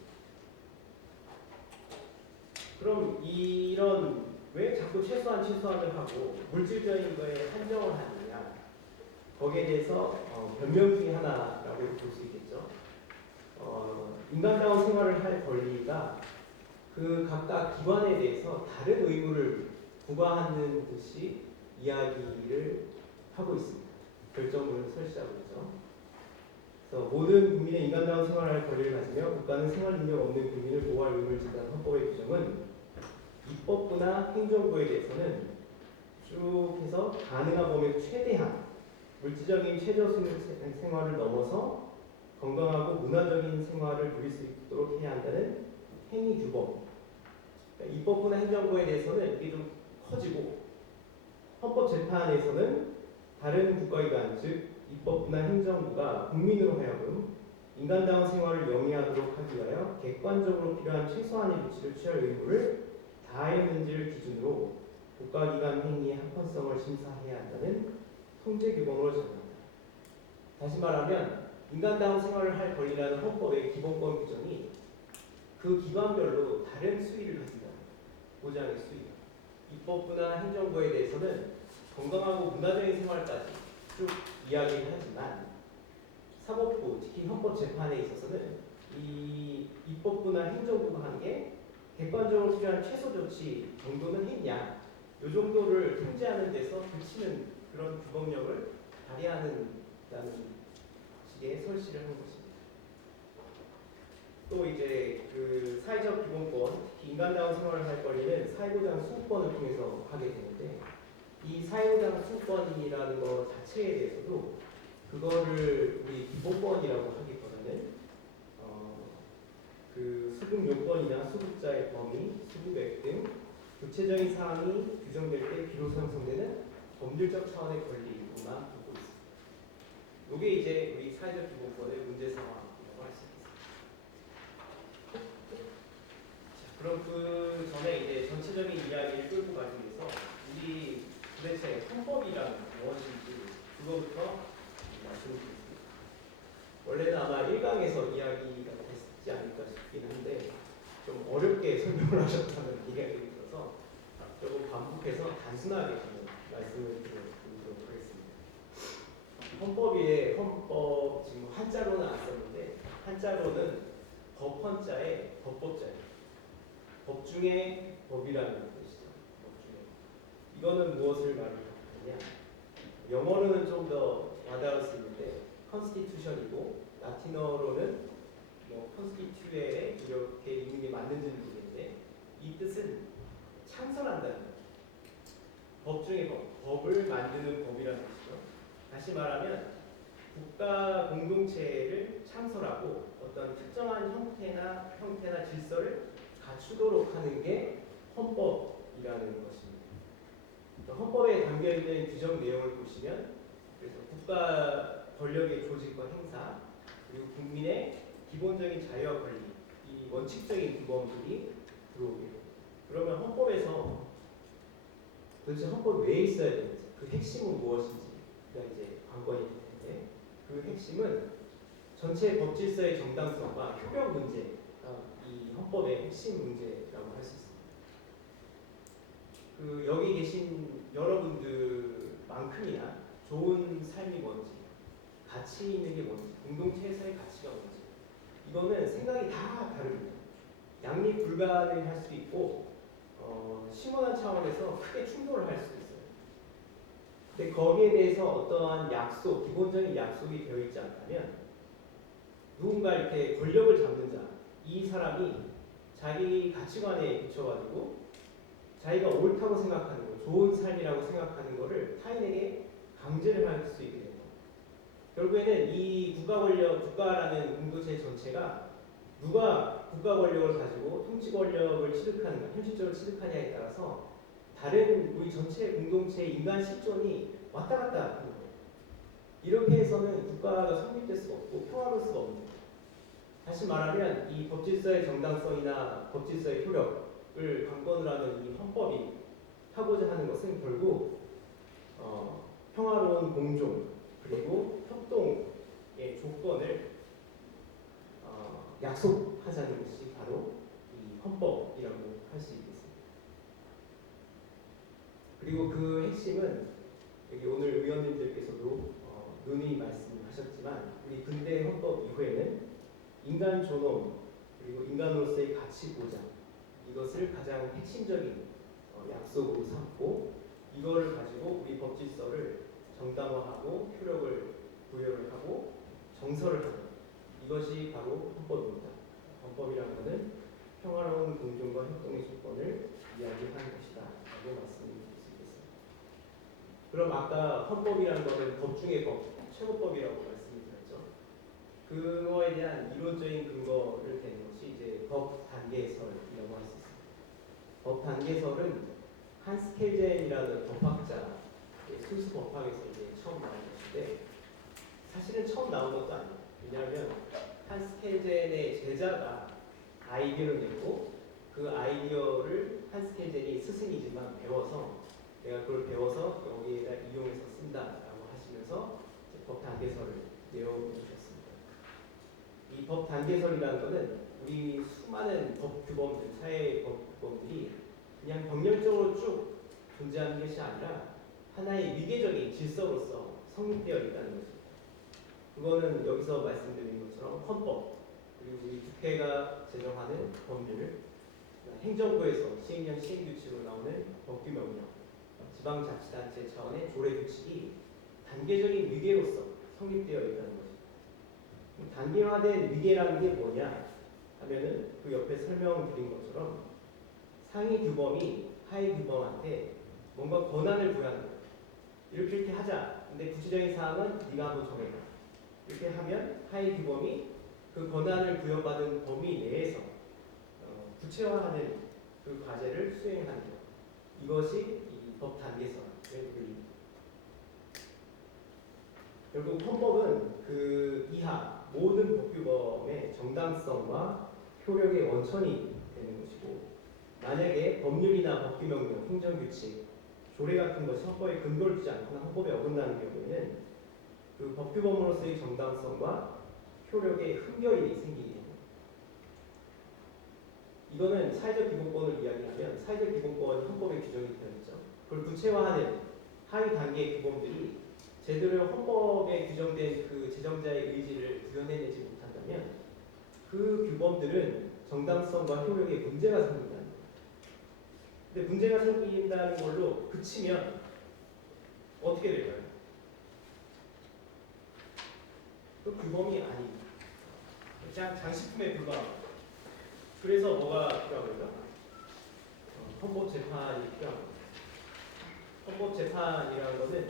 그럼 이런 왜 자꾸 최소한을 하고 물질적인 거에 한정을 하느냐? 거기에 대해서 변명 중에 하나라고 볼 수 있겠죠. 인간다운 생활을 할 권리가 그 각각 기관에 대해서 다른 의무를 부과하는 듯이 이야기를 하고 있습니다. 결정문을 설치하고 있죠. 그래서 모든 국민의 인간다운 생활을 할 권리를 가지며 국가는 생활 능력 없는 국민을 보호할 의무를 지다는 헌법의 규정은 입법부나 행정부에 대해서는 쭉 해서 가능한 범위 최대한 물질적인 최저 수준 생활을 넘어서 건강하고 문화적인 생활을 누릴 수 있도록 해야 한다는 행위 규범. 그러니까 입법부나 행정부에 대해서는 이게 좀 커지고 헌법재판에서는 다른 국가기관 즉 입법부나 행정부가 국민으로 하여금 인간다운 생활을 영위하도록 하기 위하여 객관적으로 필요한 최소한의 조치를 취할 의무를 다했는지를 기준으로 국가기관 행위의 합헌성을 심사해야 한다는 통제규범으로 정합니다. 다시 말하면 인간다운 생활을 할 권리라는 헌법의 기본권 규정이 그 기관별로 다른 수위를 가진다. 보장의 수위. 입법부나 행정부에 대해서는 건강하고 문화적인 생활까지 쭉 이야기를 하지만 사법부, 특히 헌법재판에 있어서는 이 입법부나 행정부가 한 게 객관적으로 필요한 최소 조치 정도는 했냐, 이 정도를 통제하는 데서 그치는 그런 규범력을 발휘하는 식의 설치를 한 것입니다. 또 이제 그 사회적 기본권, 특히 인간다운 생활을 할 권리는 사회보장 수호권을 통해서 하게 되는데 이 사회보장 수호권이라는 것 자체에 대해서도 그거를 우리 기본권이라고 하기보다는 그 수급 요건이나 수급자의 범위, 수급액 등 구체적인 사항이 규정될 때 비로소 형성되는 법률적 차원의 권리로만 보고 있습니다. 이게 이제 우리 사회적 기본권의 문제 상황이라고 할 수 있습니다. 자, 그럼 그 전에 이제 전체적인 이야기를 끌고 가기 위해서 도대체 헌법이란 무엇인지 그거부터 말씀드리겠습니다. 원래는 아마 1강에서 이야기가 됐지 않을까 싶긴 한데 좀 어렵게 설명을 하셨다는 이야기가 들어서 조금 반복해서 단순하게 저는 말씀을 드리도록 하겠습니다. 헌법 지금 한자로는 안 썼는데 한자로는 법헌자에 법법자예요. 법 중에 법이라는 뜻이죠. 법 중에. 이거는 무엇을 말하느냐? 영어로는 좀 더 와닿을 수 있는데 constitution이고 라틴어로는 뭐 constituere 이렇게 읽는 게 맞는지는 모르겠는데 이 뜻은 창설한다는 거죠. 법 중에 법을 만드는 법이라는 뜻이죠. 다시 말하면 국가 공동체를 창설하고 어떤 특정한 형태나 질서를 갖추도록 하는 게 헌법이라는 것입니다. 헌법에 담겨 있는 규정 내용을 보시면 그래서 국가 권력의 조직과 행사 그리고 국민의 기본적인 자유와 권리 이 원칙적인 규범들이 들어오게 됩니다. 그러면 헌법에서 도대체 헌법이 왜 있어야 되는지 그 핵심은 무엇인지가 이제 관건이 될 텐데 그 핵심은 전체 법 질서의 정당성과 효력 문제가 이 헌법의 핵심 문제라고 할 수 있습니다. 그 여기 계신 여러분들만큼이나 좋은 삶이 뭔지, 가치 있는 게 뭔지, 공동체에서의 가치가 뭔지 이거는 생각이 다 다릅니다. 양립 불가능할 수도 있고 심오한 차원에서 크게 충돌을 할 수도 있어요. 근데 거기에 대해서 어떠한 약속, 기본적인 약속이 되어 있지 않다면 누군가 이렇게 권력을 잡는 자, 이 사람이 자기 가치관에 비춰가지고 자기가 옳다고 생각하는 거, 좋은 삶이라고 생각하는 거를 타인에게 강제를 할 수 있게 됩니다. 결국에는 이 국가라는 공동체 전체가 누가 국가 권력을 가지고 통치 권력을 취득하는가, 현실적으로 취득하냐에 따라서 다른 우리 전체 공동체의 인간 실존이 왔다 갔다 하는 거예요. 이렇게 해서는 국가가 성립될 수가 없고 평화로울 수가 없는 거예요. 다시 말하면 이 법질서의 정당성이나 법질서의 효력을 관건으로 하는 이 헌법이 하고자 하는 것은 결국 평화로운 공존 그리고 협동의 조건을 약속하자는 것이 바로 이 헌법이라고 할 수 있겠습니다. 그리고 그 핵심은 여기 오늘 의원님들께서도 논의 말씀하셨지만 우리 근대 헌법 이후에는 인간 존엄 그리고 인간으로서의 가치 보장 이것을 가장 핵심적인 약속으로 삼고 이거를 가지고 우리 법 질서를 정당화하고 효력을 부여를 하고 정설을 하는 이것이 바로 헌법입니다. 헌법이라는 것은 평화로운 공존과 협동의 조건을 이야기하는 것이다 라고 말씀드릴 수 있겠습니다. 그럼 아까 헌법이라는 것은 법 중의 법, 최고법이라고 말씀드렸죠. 그거에 대한 이론적인 근거를 대는 것이 이제 법 단계설이라고 할 수 있습니다. 법 단계설은 한스 켈젠이라는 법학자, 순수 법학에서 이제 처음 나온 것인데 사실은 처음 나온 것도 아니에요. 왜냐하면 한스 켈젠의 제자가 아이디어를 내고 그 아이디어를 한스 켈젠이 스승이지만 배워서 내가 그걸 배워서 여기에다 이용해서 쓴다라고 하시면서 법 단계설을 내어주셨습니다. 이 법 단계설이라는 것은 우리 수많은 법 규범들, 사회 법 규범들이 그냥 병렬적으로 쭉 존재하는 것이 아니라 하나의 위계적인 질서로서 성립되어 있다는 것입니다. 그거는 여기서 말씀드린 것처럼 헌법, 그리고 우리 국회가 제정하는 법률, 행정부에서 시행령 시행규칙으로 나오는 법규명령, 지방자치단체 차원의 조례규칙이 단계적인 위계로서 성립되어 있다는 것입니다. 단계화된 위계라는 게 뭐냐 하면은 그 옆에 설명드린 것처럼 상위 규범이 하위 규범한테 뭔가 권한을 부여하는 거예요. 이렇게 하자. 근데 구체적인 사항은 네가 한번 정해라. 이렇게 하면 하위 규범이 그 권한을 부여받은 범위 내에서 구체화하는 그 과제를 수행하는 것. 이것이 이 법 단계설의 논리입니다. 결국 헌법은 그 이하 모든 법규범의 정당성과 효력의 원천이 되는 것이고 만약에 법률이나 법규명령, 행정규칙 조례 같은 것이 헌법에 근거를 두지 않거나 헌법에 어긋나는 경우에는 그 법규범으로서의 정당성과 효력에 흠결이 생기게 됩니다. 이거는 사회적 기본권을 이야기하면 사회적 기본권이 헌법에 규정이 되어 있죠. 그걸 구체화하는 하위 단계의 규범들이 제대로 헌법에 규정된 그 제정자의 의지를 구현해내지 못한다면 그 규범들은 정당성과 효력에 문제가 생긴다는 거예요. 근데 문제가 생긴다는 걸로 그치면 어떻게 될까요? 그 규범이 아닙니다. 그냥 장식품에 불과합니다. 그래서 뭐가 필요합니까? 헌법재판이 필요합니다. 헌법재판이라는 것은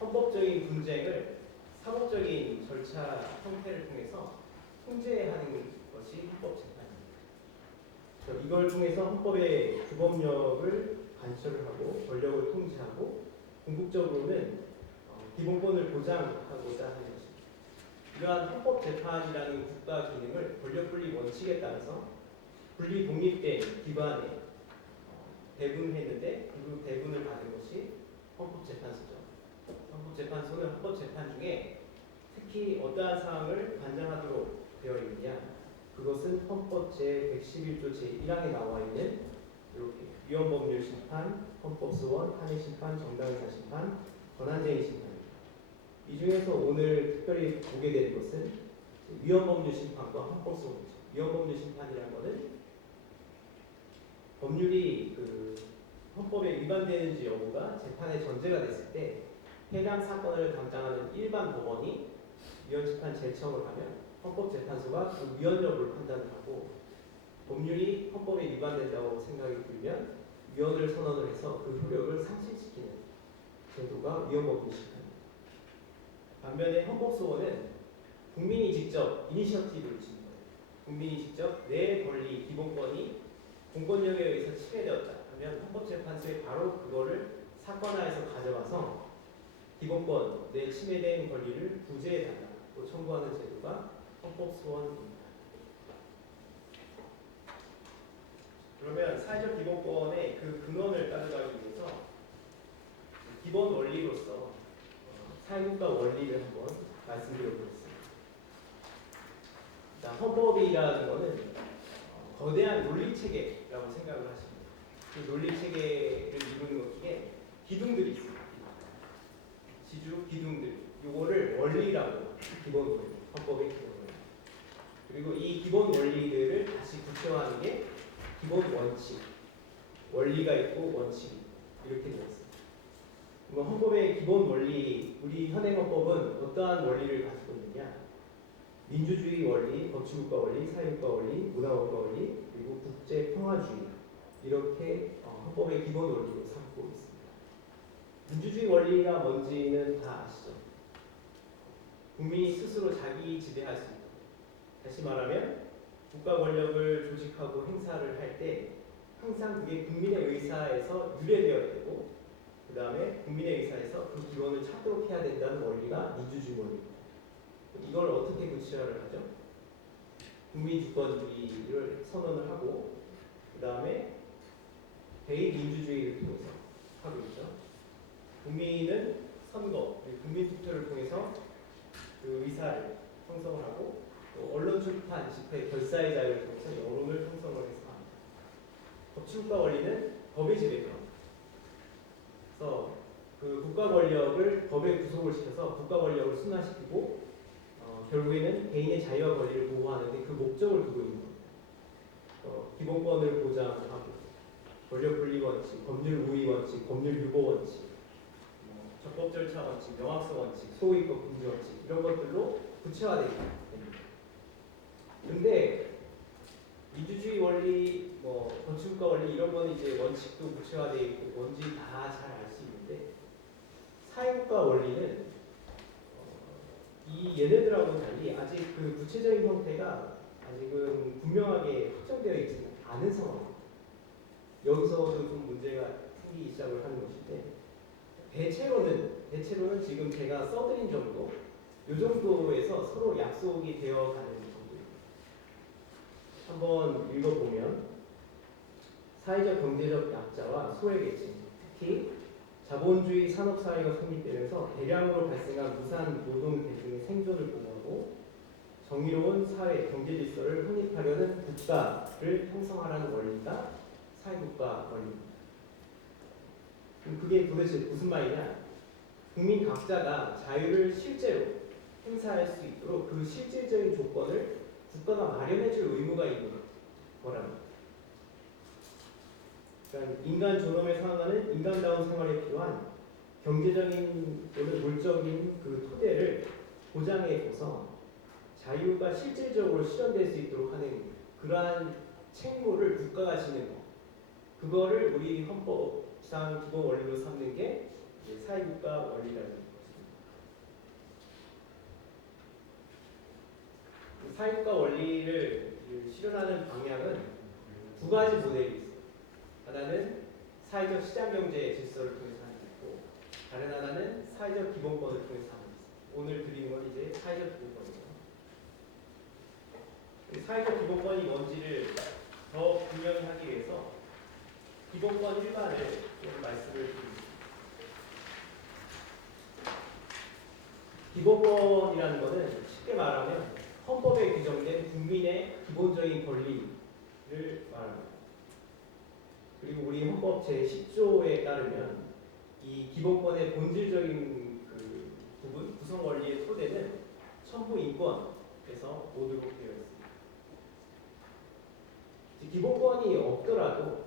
헌법적인 분쟁을 사법적인 절차 형태를 통해서 통제하는 것이 헌법재판입니다. 이걸 통해서 헌법의 규범력을 관철을 하고 권력을 통제하고 궁극적으로는 기본권을 보장하고자 하는 것입니다. 이러한 헌법재판이라는 국가 기능을 권력분리 원칙에 따라서 분리 독립된 기관에 배분했는데 그 배분을 받은 것이 헌법재판소죠. 헌법재판소는 헌법재판 중에 특히 어떠한 사항을 관장하도록 되어 있느냐, 그것은 헌법 제111조 제1항에 나와 있는 이렇게 위헌법률 심판, 헌법소원, 한해심판, 정당의사 심판, 권한쟁의 심판입니다. 이 중에서 오늘 특별히 보게 될 것은 위헌법률 심판과 헌법소원이죠. 위헌법률 심판이라는 것은 법률이 그 헌법에 위반되는지 여부가 재판의 전제가 됐을 때 해당 사건을 담당하는 일반 법원이 위헌심판 제청을 하면 헌법재판소가 그 위헌 여부를 판단하고 법률이 헌법에 위반된다고 생각이 들면 위헌을 선언을 해서 그 효력을 상실시키는 제도가 위헌법률 심판입니다. 반면에 헌법소원은 국민이 직접 이니셔티브를 지는 거예요. 국민이 직접 내 권리, 기본권이 공권력에 의해서 침해되었다 하면 헌법재판소에 바로 그거를 사건화해서 가져가서 기본권, 내 침해된 권리를 구제해달라고 청구하는 제도가 헌법소원입니다. 그러면 사회적 기본권의 그 근원을 따져가기 위해서 기본 원리로서 사회국가 원리를 한번 말씀드려보겠습니다. 헌법이라는 것은 거대한 논리체계라고 생각을 하십니다. 그 논리체계를 이루는 것 중에 기둥들이 있습니다. 지주 기둥들, 요거를 원리라고 기본 원리, 헌법의 기본 원리. 그리고 이 기본 원리들을 다시 구체화하는 게 기본 원칙, 원리가 있고 원칙이 이렇게 되어 있습니다. 그럼 헌법의 기본 원리, 우리 현행헌법은 어떠한 원리를 가지고 있느냐? 민주주의 원리, 법치국가 원리, 사회국가 원리, 문화국가 원리, 그리고 국제평화주의 이렇게 헌법의 기본 원리로 삼고 있습니다. 민주주의 원리가 뭔지는 다 아시죠? 국민이 스스로 자기 지배할 수 있다. 다시 말하면 국가 권력을 조직하고 행사를 할 때 항상 그게 국민의 의사에서 유래되어야 되고 그 다음에 국민의 의사에서 그 기원을 찾도록 해야 된다는 원리가 민주주의 원리입니다. 이걸 어떻게 구체화를 하죠? 국민주권주의를 선언을 하고 그 다음에 대의민주주의를 통해서 하고 있죠. 국민은 선거, 국민투표를 통해서 그 의사를 형성을 하고 또 언론 출판, 집회, 결사의 자유를 통해서 여론을 형성을 해서 합니다. 법치국가 원리는 법의 지배권. 그래서 그 국가 권력을 법에 구속을 시켜서 국가 권력을 순환시키고 결국에는 개인의 자유와 권리를 보호하는데 그 목적을 두고 있는 겁니다. 기본권을 보장하고 권력 분리 원칙, 법률 우위 원칙, 법률 유보 원칙, 적법 절차 원칙, 명확성 원칙, 소유권 금지 원칙 이런 것들로 구체화되게 됩니다. 근데 민주주의 원리, 법치국가 원리 이런 거는 이제 원칙도 구체화되어 있고 뭔지 다 잘 알 수 있는데 사회국가 원리는 이 얘네들하고는 달리 아직 그 구체적인 형태가 아직은 분명하게 확정되어 있지 않은 상황입니다. 여기서도 좀 문제가 생기기 시작을 하는 것인데 대체로는 지금 제가 써드린 정도 이 정도에서 서로 약속이 되어가는 정도입니다. 한번 읽어보면 사회적 경제적 약자와 소외계층, 특히 자본주의 산업사회가 성립되면서 대량으로 발생한 무산 노동 대중의 생존을 보호하고 정의로운 사회 경제 질서를 확립하려는 국가를 형성하라는 원리가 사회국가 원리입니다. 그럼 그게 도대체 무슨 말이냐? 국민 각자가 자유를 실제로 행사할 수 있도록 그 실질적인 조건을 국가가 마련해줄 의무가 있는 거랍니다. 그러니까 인간 존엄에 상응하는 인간다운 생활에 필요한 경제적인 또는 물적인 그 토대를 보장해줘서 자유가 실질적으로 실현될 수 있도록 하는 그러한 책무를 국가가 지는 거. 그거를 우리 헌법상 기본 원리로 삼는 게 이제 사회국가 원리라는 것입니다. 사회국가 원리를 실현하는 방향은 두 가지 모델이 있어요. 하나는 사회적 시장경제 질서를 통해서 하는 게 있고, 다른 하나는 사회적 기본권을 통해서 하는 게 있어요. 오늘 드리는 건 이제 사회적 기본권이에요. 사회적 기본권이 뭔지를 더 분명히 하기 위해서 기본권 일반을 좀 말씀을 드리겠습니다. 기본권이라는 것은 쉽게 말하면 헌법에 규정된 국민의 기본적인 권리를 말합니다. 그리고 우리 헌법 제10조에 따르면 이 기본권의 본질적인 그 부분, 구성 원리의 토대는 천부 인권에서 오도록 되어 있습니다. 기본권이 없더라도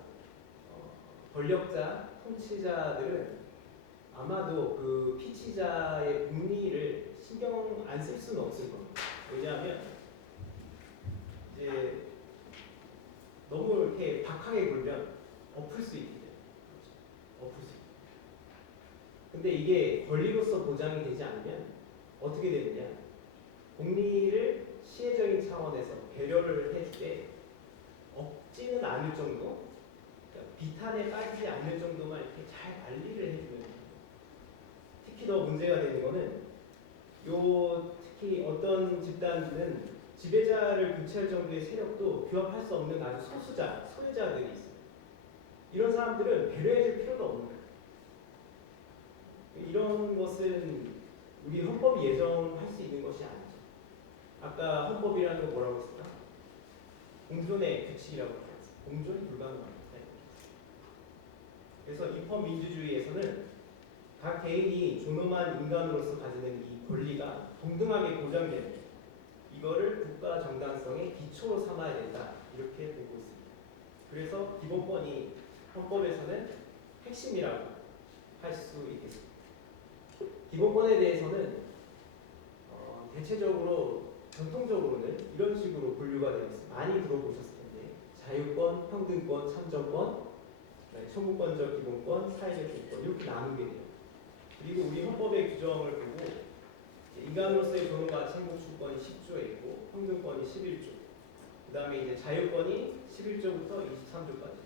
권력자, 통치자들은 아마도 그 피치자의 국리를 신경 안 쓸 수는 없을 겁니다. 왜냐하면 이제 너무 이렇게 박하게 굴면 엎을 수 있기 때문에. 엎을 수 있기 때문에. 근데 이게 권리로서 보장이 되지 않으면 어떻게 되느냐? 공리를 시혜적인 차원에서 배려를 해주되 없지는 않을 정도, 그러니까 비탄에 빠지지 않는 정도만 이렇게 잘 관리를 해주면. 특히 더 문제가 되는 거는 특히 어떤 집단은 지배자를 교체할 정도의 세력도 규합할 수 없는 아주 소유자들이 있어요. 이런 사람들은 배려해줄 필요가 없는 거예요. 이런 것은 우리 헌법이 예정할 수 있는 것이 아니죠. 아까 헌법이라는 거 뭐라고 했을까? 공존의 규칙이라고 했어요. 공존이 불가능합니다. 그래서 입헌민주주의에서는 각 개인이 존엄한 인간으로서 가지는 이 권리가 동등하게 보장되는 이거를 국가 정당성의 기초로 삼아야 된다 이렇게 보고 있습니다. 그래서 기본권이 헌법에서는 핵심이라고 할 수 있겠습니다. 기본권에 대해서는 대체적으로 전통적으로는 이런 식으로 분류가 되어 있습니다. 많이 들어보셨을 텐데 자유권, 평등권, 참정권, 청구권적 기본권, 사회적 기본권 이렇게 나누게 돼요. 그리고 우리 헌법의 규정을 보고 인간으로서의 존엄과 행복주권이 10조에 있고 평등권이 11조, 그 다음에 이제 자유권이 11조부터 23조까지,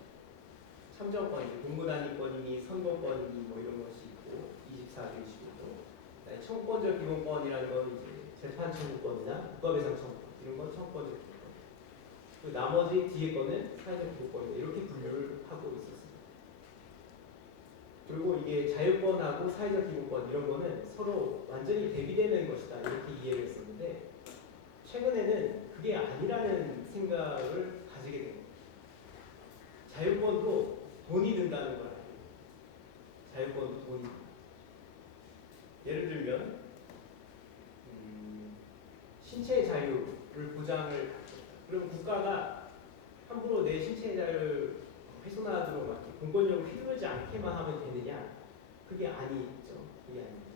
참정권이 공무단위권이니 선거권이니 뭐 이런 것이 있고 24조, 25조, 청구권적 기본권이라는 건 이제 재판 청구권이나 국가배상 청구권 이런 건 청구권적 기본권. 그 나머지 뒤에 거는 사회적 기본권이다 이렇게 분류를 하고 있었습니다. 그리고 이게 자유권하고 사회적 기본권 이런 거는 서로 완전히 대비되는 것이다 이렇게 이해를 했었는데 최근에는 그게 아니라는 생각을 가지게 됩니다. 자유권도 돈이 든다는 걸 알아요. 자유권도 돈이 든다. 예를 들면 신체의 자유를 보장을 그럼 국가가 함부로 내 신체의 자유를 훼손하도록 막 공권력을 휘두르지 않게만 하면 되느냐? 그게 아니죠. 그게 아닙니다.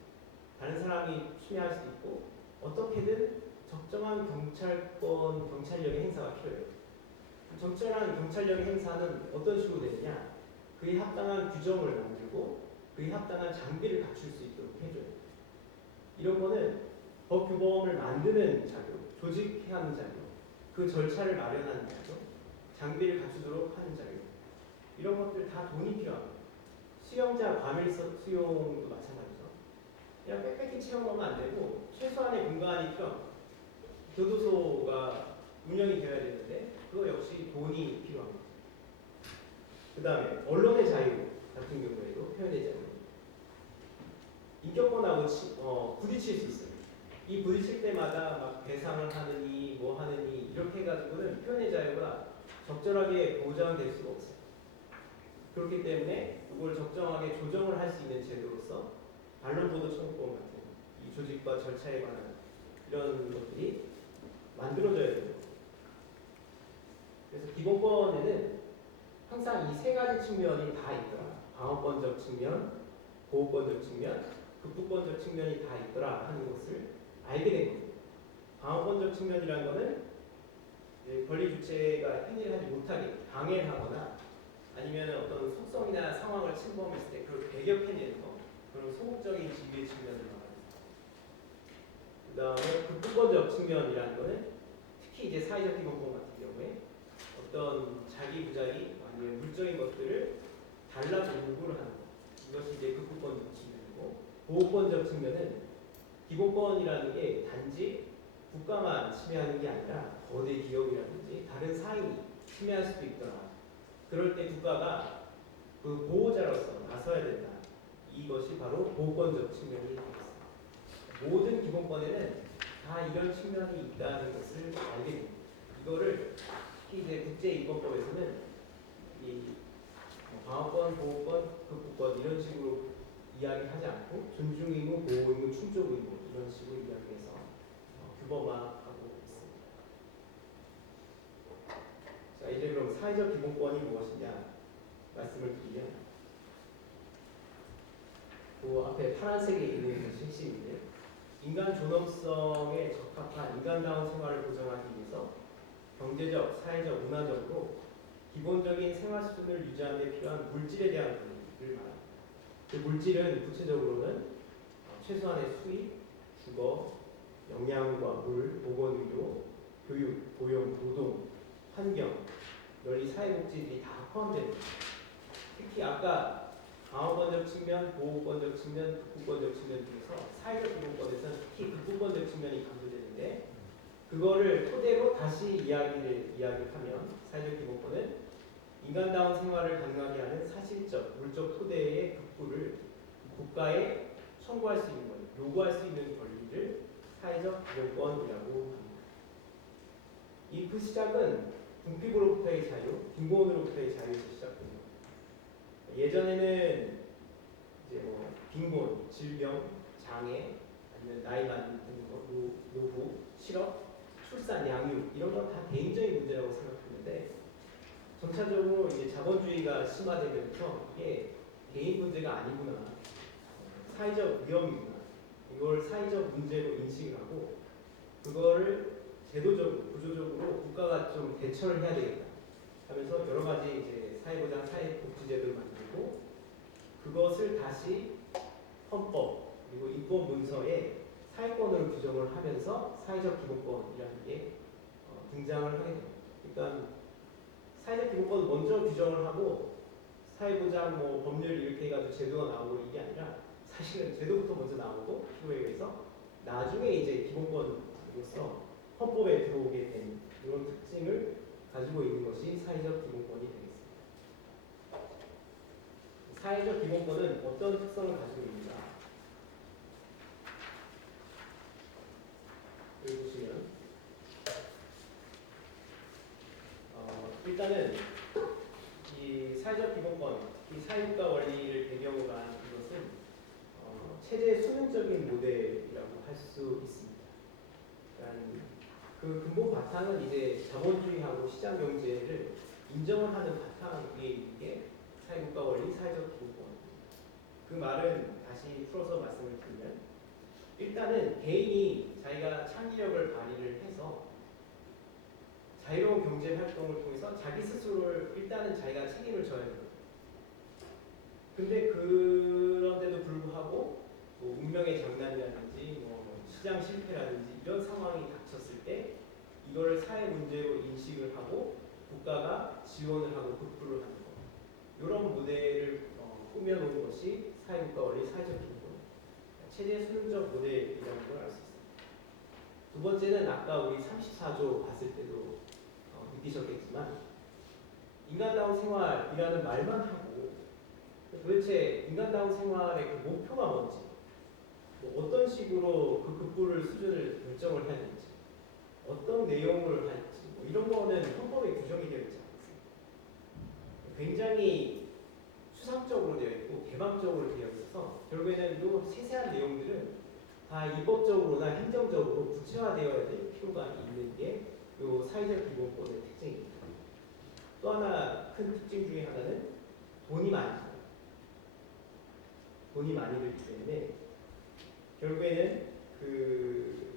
다른 사람이 침해할 수도 있고 어떻게든 적정한 경찰력의 행사가 필요해요. 적절한 경찰력의 행사는 어떤 식으로 되느냐? 그에 합당한 규정을 만들고 그에 합당한 장비를 갖출 수 있도록 해줘요. 이런 거는 법 규범을 만드는 작용, 조직해야 하는 작용, 그 절차를 마련하는 작용, 장비를 갖추도록 하는 작용. 이런 것들 다 돈이 필요합니다. 수용자 과밀 수용도 마찬가지죠. 그냥 빽빽히 채워넣으면 안 되고 최소한의 공간이 필요합니다. 교도소가 운영이 되어야 되는데 그거 역시 돈이 필요합니다. 그 다음에 언론의 자유 같은 경우에도 표현의 자유. 인격권하고 부딪힐 수 있어요. 이 부딪힐 때마다 막 배상을 하느니 뭐 하느니 이렇게 해가지고는 표현의 자유가 적절하게 보장될 수가 없어요. 그렇기 때문에 그걸 적정하게 조정을 할 수 있는 제도로서 반론보도 청구권 같은 이 조직과 절차에 관한 이런 것들이 만들어져야 돼요. 그래서 기본권에는 항상 이 세 가지 측면이 다 있더라. 방어권적 측면, 보호권적 측면, 극부권적 측면이 다 있더라 하는 것을 알게 된 겁니다. 방어권적 측면이라는 것은 권리 주체가 행위를 하지 못하게 방해를 하거나 아니면 어떤 속성이나 상황을 침범했을 때 그걸 배격해내는 거, 그런 소극적인 지위의 측면을 말합니다. 그 다음에 극부권적 측면이라는 것은 특히 이제 사회적 기본권 같은 경우에 어떤 자기 부자리 아니면 물적인 것들을 달라고 요구를 하는 것, 이것이 이제 극부권적 측면이고, 보호권적 측면은 기본권이라는 게 단지 국가만 침해하는 게 아니라 거대 기업이라든지 다른 사인이 침해할 수도 있더라. 그럴 때 국가가 그 보호자로서 나서야 된다. 이것이 바로 보호권적 측면이 되겠습니다. 모든 기본권에는 다 이런 측면이 있다는 것을 알게 됩니다. 이거를 특히 이제 국제인권법에서는 이 방어권, 보호권, 극부권 이런 식으로 이야기하지 않고 존중 의무, 보호 의무, 충족 의무 이런 식으로 이야기해서 규범화하고 있습니다. 자, 이제 그럼 사회적 기본권이 무엇이냐 말씀을 드리면, 그 앞에 파란색에 있는 것이 핵심인데, 인간 존엄성에 적합한 인간다운 생활을 보장하기 위해서 경제적, 사회적, 문화적으로 기본적인 생활 수준을 유지하는 데 필요한 물질에 대한 권리를 말합니다. 그 물질은 구체적으로는 최소한의 수입, 주거, 영양과 물, 보건의료, 교육, 고용, 노동, 환경, 널리 사회복지들이 다 포함됩니다. 특히 아까 방어권적 측면, 보호권적 측면, 극부권적 측면 중에서 사회적 기본권에서는 특히 극부권적 측면이 강조되는데, 그거를 토대로 다시 이야기를 하면 사회적 기본권은 인간다운 생활을 가능하게 하는 사실적, 물적 토대의 극부를 국가에 청구할 수 있는 권리, 요구할 수 있는 권리를 사회적 기본권이라고 합니다. 이 그 시작은 궁핍으로부터의 자유, 빈곤으로부터의 자유에서 시작됩니다. 예전에는 이제 뭐 빈곤, 질병, 장애, 아니면 나이 많은 거, 노후, 실업, 출산, 양육 이런 건 다 개인적인 문제라고 생각했는데, 점차적으로 이제 자본주의가 심화되면서 이게 개인 문제가 아니구나, 사회적 위험이구나, 이걸 사회적 문제로 인식을 하고 그거를 제도적으로, 구조적으로 국가가 좀 대처를 해야 되겠다 하면서 여러 가지 이제 사회보장, 사회복지제도를 만들고, 그것을 다시 헌법 그리고 인권 문서에 사회권으로 규정을 하면서 사회적 기본권이라는 게 등장을 하게 됩니다. 그러니까 사회적 기본권을 먼저 규정을 하고 사회보장, 뭐 법률 이렇게 해가지고 제도가 나오고 이게 아니라 사실은 제도부터 먼저 나오고 필요에 의해서 나중에 이제 기본권으로서 헌법에 들어오게 된 이런 특징을 가지고 있는 것이 사회적 기본권이 되겠습니다. 사회적 기본권은 어떤 특성을 가지고 있는가? 여기 보시면 일단은 이 사회적 기본권, 특히 사회국가 원리를 배경으로 한 이것은 체제 수능적인 모델이라고 할 수 있습니다. 그러니까 그 근본 바탕은 이제 자본주의하고 시장 경제를 인정을 하는 바탕 위에 있는 게 사회국가 원리, 사회적 기본권. 그 말은 다시 풀어서 말씀을 드리면, 일단은 개인이 자기가 창의력을 발휘를 해서 자유로운 경제 활동을 통해서 자기 스스로를 일단은 자기가 책임을 져야 돼요. 근데 그런데도 불구하고 뭐 운명의 장난이라든지 뭐 시장 실패라든지 이런 상황이 닥쳤을 때 이거를 사회 문제로 인식을 하고 국가가 지원을 하고 극부를 하는 것, 이런 모델을 꾸며놓은 것이 사회국가 원리, 사회적 기본, 체제 수능적 모델이라는 걸 알 수 있습니다. 두 번째는 아까 우리 34조 봤을 때도 느끼셨겠지만, 인간다운 생활이라는 말만 하고 도대체 인간다운 생활의 그 목표가 뭔지, 뭐 어떤 식으로 그 급부를 수준을 결정을 해야 될지, 어떤 내용을 할지, 뭐 이런 거는 헌법에 규정이 되어 있지 않습니다. 굉장히 추상적으로 되어 있고 개방적으로 되어 있어서 결국에는 이 세세한 내용들은 다 입법적으로나 행정적으로 구체화되어야 될 필요가 있는 게 이 사회적 기본권의 특징입니다. 또 하나 큰 특징 중에 하나는 돈이 많죠. 돈이 많이 들기 때문에 결국에는 그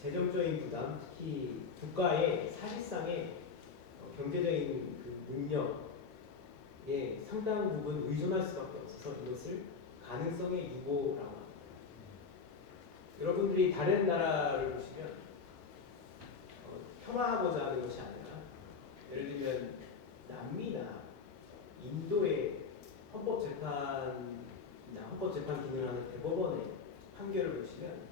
재정적인 부담, 특히 국가의 사실상의 경제적인 그 능력에 상당 부분 의존할 수밖에 없어서 이것을 가능성의 유보라고 합니다. 여러분들이 다른 나라를 보시면 폄하하고자 하는 것이 아니라 예를 들면 남미나 인도의 헌법재판 기능을 하는 대법원의 판결을 보시면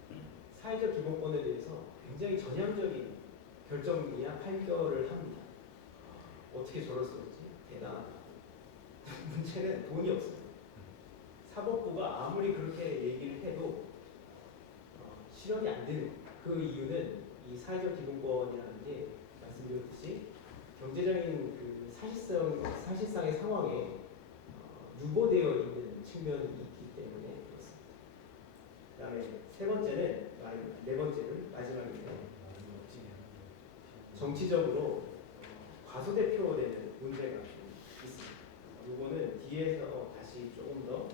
사회적 기본권에 대해서 굉장히 전향적인 결정이나 판결을 합니다. 어떻게 저럴 수 있지? 대단하다. 문제는 돈이 없습니다. 사법부가 아무리 그렇게 얘기를 해도 실현이 안 되는 거예요. 그 이유는 이 사회적 기본권이라는 게 말씀드렸듯이 경제적인 그 사실상의 상황에 유보되어 있는 측면이 있기 때문에 그렇습니다. 그다음에 네 번째는 마지막인데 정치적으로 과소대표되는 문제가 좀 있습니다. 이거는 뒤에서 다시 조금 더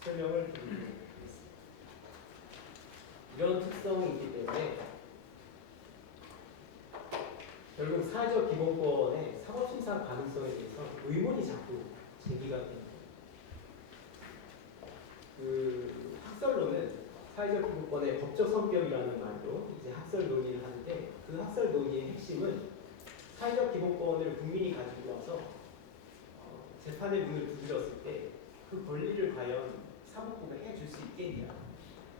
설명을 드리도록 하겠습니다. 이런 특성이 있기 때문에 결국 사회적 기본권의 사법심사 가능성에 대해서 의문이 자꾸 제기가 됩니다. 그 학설로는 사회적 기본권의 법적 성격이라는 말로 이제 학설 논의를 하는데 그 학설 논의의 핵심은 사회적 기본권을 국민이 가지고 와서 재판의 문을 두드렸을 때 그 권리를 과연 사법부가 해줄 수 있겠냐,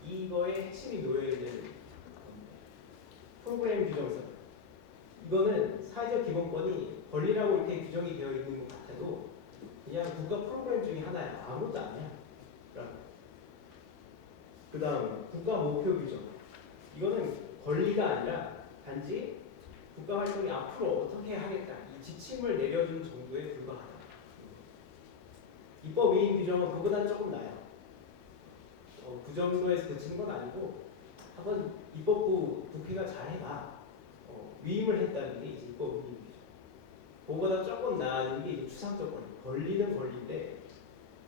이거의 핵심이 놓여있는 프로그램 규정서. 이거는 사회적 기본권이 권리라고 이렇게 규정이 되어 있는 것 같아도 그냥 국가 프로그램 중에 하나야. 아무것도 아니야. 그 다음 국가 목표 규정. 이거는 권리가 아니라 단지 국가 활동이 앞으로 어떻게 하겠다, 이 지침을 내려주는 정도에 불과하다. 입법 위임 규정은 그보다는 조금 나아요. 그 정도에서 그치는 건 아니고 한번 입법부 국회가 잘해봐. 위임을 했다는 게 이제 입법 위임 규정. 그거보다 조금 나아진 게 이제 추상적 권리. 권리는 권리인데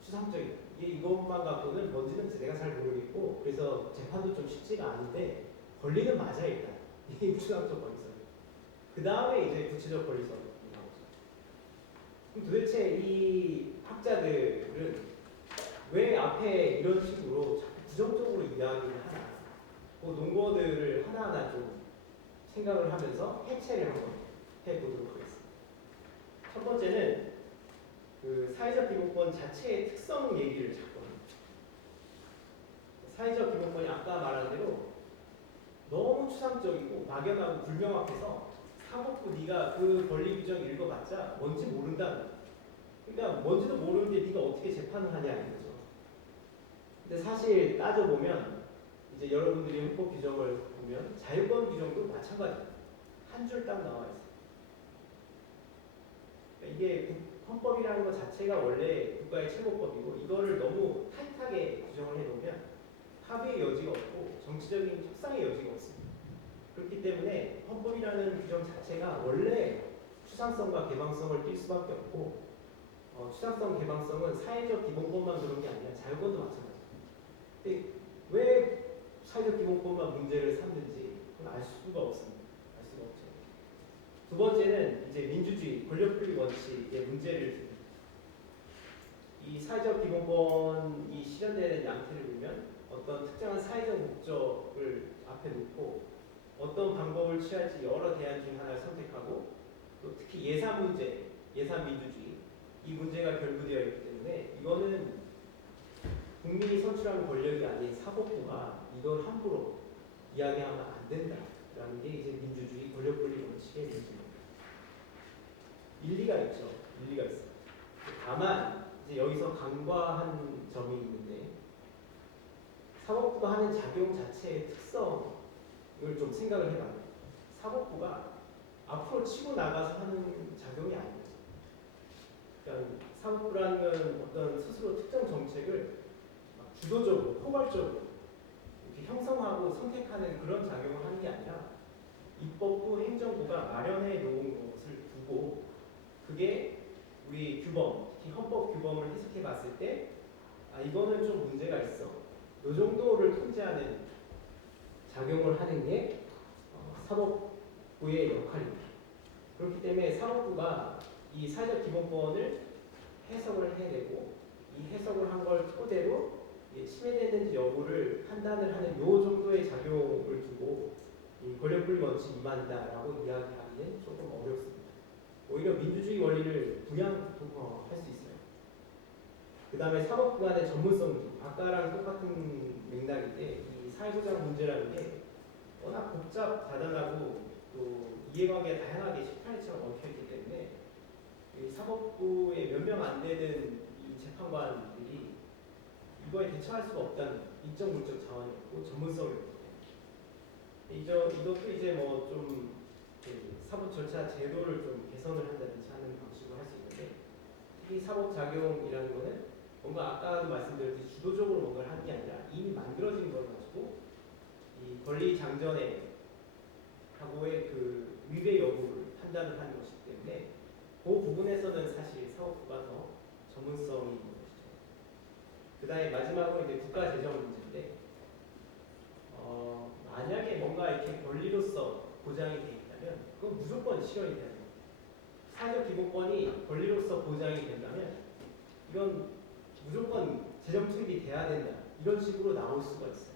추상적인. 이것만 갖고는 뭔지는 내가 잘 모르겠고 그래서 재판도 좀 쉽지가 않은데 권리는 맞아 일단. 이게 추상적 권리설. 그 다음에 이제 구체적 권리설이 나오죠. 그럼 도대체 이 학자들은 왜 앞에 이런 식으로 자꾸 부정적으로 이야기를 하나? 그 논거들을 하나하나 좀 생각을 하면서 해체를 한번 해보도록 하겠습니다. 첫 번째는 그 사회적 기본권 자체의 특성 얘기를 자꾸 합니다. 사회적 기본권이 아까 말한 대로 너무 추상적이고 막연하고 불명확해서 사법부 네가 그 권리 규정 읽어봤자 뭔지 모른다. 그러니까 뭔지도 모르는데 네가 어떻게 재판을 하냐 이거죠. 근데 사실 따져보면 이제 여러분들이 헌법 규정을 보면 자유권 규정도 마찬가지입니다. 한 줄 딱 나와 있어요. 그러니까 이게 헌법이라는 것 자체가 원래 국가의 최고법이고 이거를 너무 타이트하게 규정을 해놓으면 합의의 여지가 없고 정치적인 협상의 여지가 없습니다. 그렇기 때문에 헌법이라는 규정 자체가 원래 추상성과 개방성을 띌 수밖에 없고 추상성, 개방성은 사회적 기본권만 그런 게 아니라 자유권도 마찬가지입니다. 왜 사회적 기본권만 문제를 삼는지 그건 알 수가 없습니다. 알 수가 없죠. 두 번째는 이제 민주주의, 권력분리 원칙의 문제를 듭니다. 이 사회적 기본권이 실현되는 양태를 보면 어떤 특정한 사회적 목적을 앞에 놓고 어떤 방법을 취할지 여러 대안 중 하나를 선택하고 또 특히 예산 문제, 예산 민주주의 이 문제가 결부되어 있기 때문에 이거는 국민이 선출한 권력이 아닌 사법부가 이걸 함부로 이야기하면 안 된다라는 게 이제 민주주의 권력분리 원칙의 문제입니다. 일리가 있죠. 일리가 있어요. 다만 이제 여기서 간과한 점이 있는데 사법부가 하는 작용 자체의 특성을 좀 생각을 해봐요. 사법부가 앞으로 치고 나가서 하는 작용이 아니에요. 그러니까 사법부라는 건 어떤 스스로 특정 정책을 막 주도적으로, 포괄적으로 이렇게 형성하고 선택하는 그런 작용을 하는 게 아니라 입법부, 행정부가 마련해 놓은 것을 두고 그게 우리 규범, 특히 헌법 규범을 해석해 봤을 때 이거는 좀 문제가 있어. 이 정도를 통제하는 작용을 하는 게 사법부의 역할입니다. 그렇기 때문에 사법부가 이 사회적 기본권을 해석을 해내고 이 해석을 한 걸 토대로 침해되는지 여부를 판단을 하는 요 정도의 작용을 두고 이 권력분리 원칙 위반다라고 이야기하기는 조금 어렵습니다. 오히려 민주주의 원리를 부양할 수 있어요. 그 다음에 사법부 간의 전문성도 아까랑 똑같은 맥락인데 이 사회보장 문제라는 게 워낙 복잡다단하고 또 이해관계가 다양하게 식판처럼 얽혀있기 때문에 이 사법부에 몇 명 안 되는 이 재판관들이 이거에 대처할 수가 없다는 인적 물적 자원이 없고 전문성이 없고 이것도 이제 뭐좀 사법 절차 제도를 좀 개선을 한다든지 하는 방식으로 할 수 있는데 특히 사법작용이라는 거는 뭔가 아까도 말씀드렸듯이 주도적으로 뭔가를 하는 게 아니라 이미 만들어진 걸 가지고 이 권리 장전에 하고의 그 위배 여부를 판단을 하는 것이기 때문에 그 부분에서는 사실 사법부가 더 전문성이 있는 것이죠. 그 다음에 마지막으로 이제 국가재정 문제인데 만약에 뭔가 이렇게 권리로서 보장이 돼 있다면 그건 무조건 실현이 돼야 됩니다. 사회적 기본권이 권리로서 보장이 된다면 이건 무조건 재정 투입이 돼야 된다. 이런 식으로 나올 수가 있어요.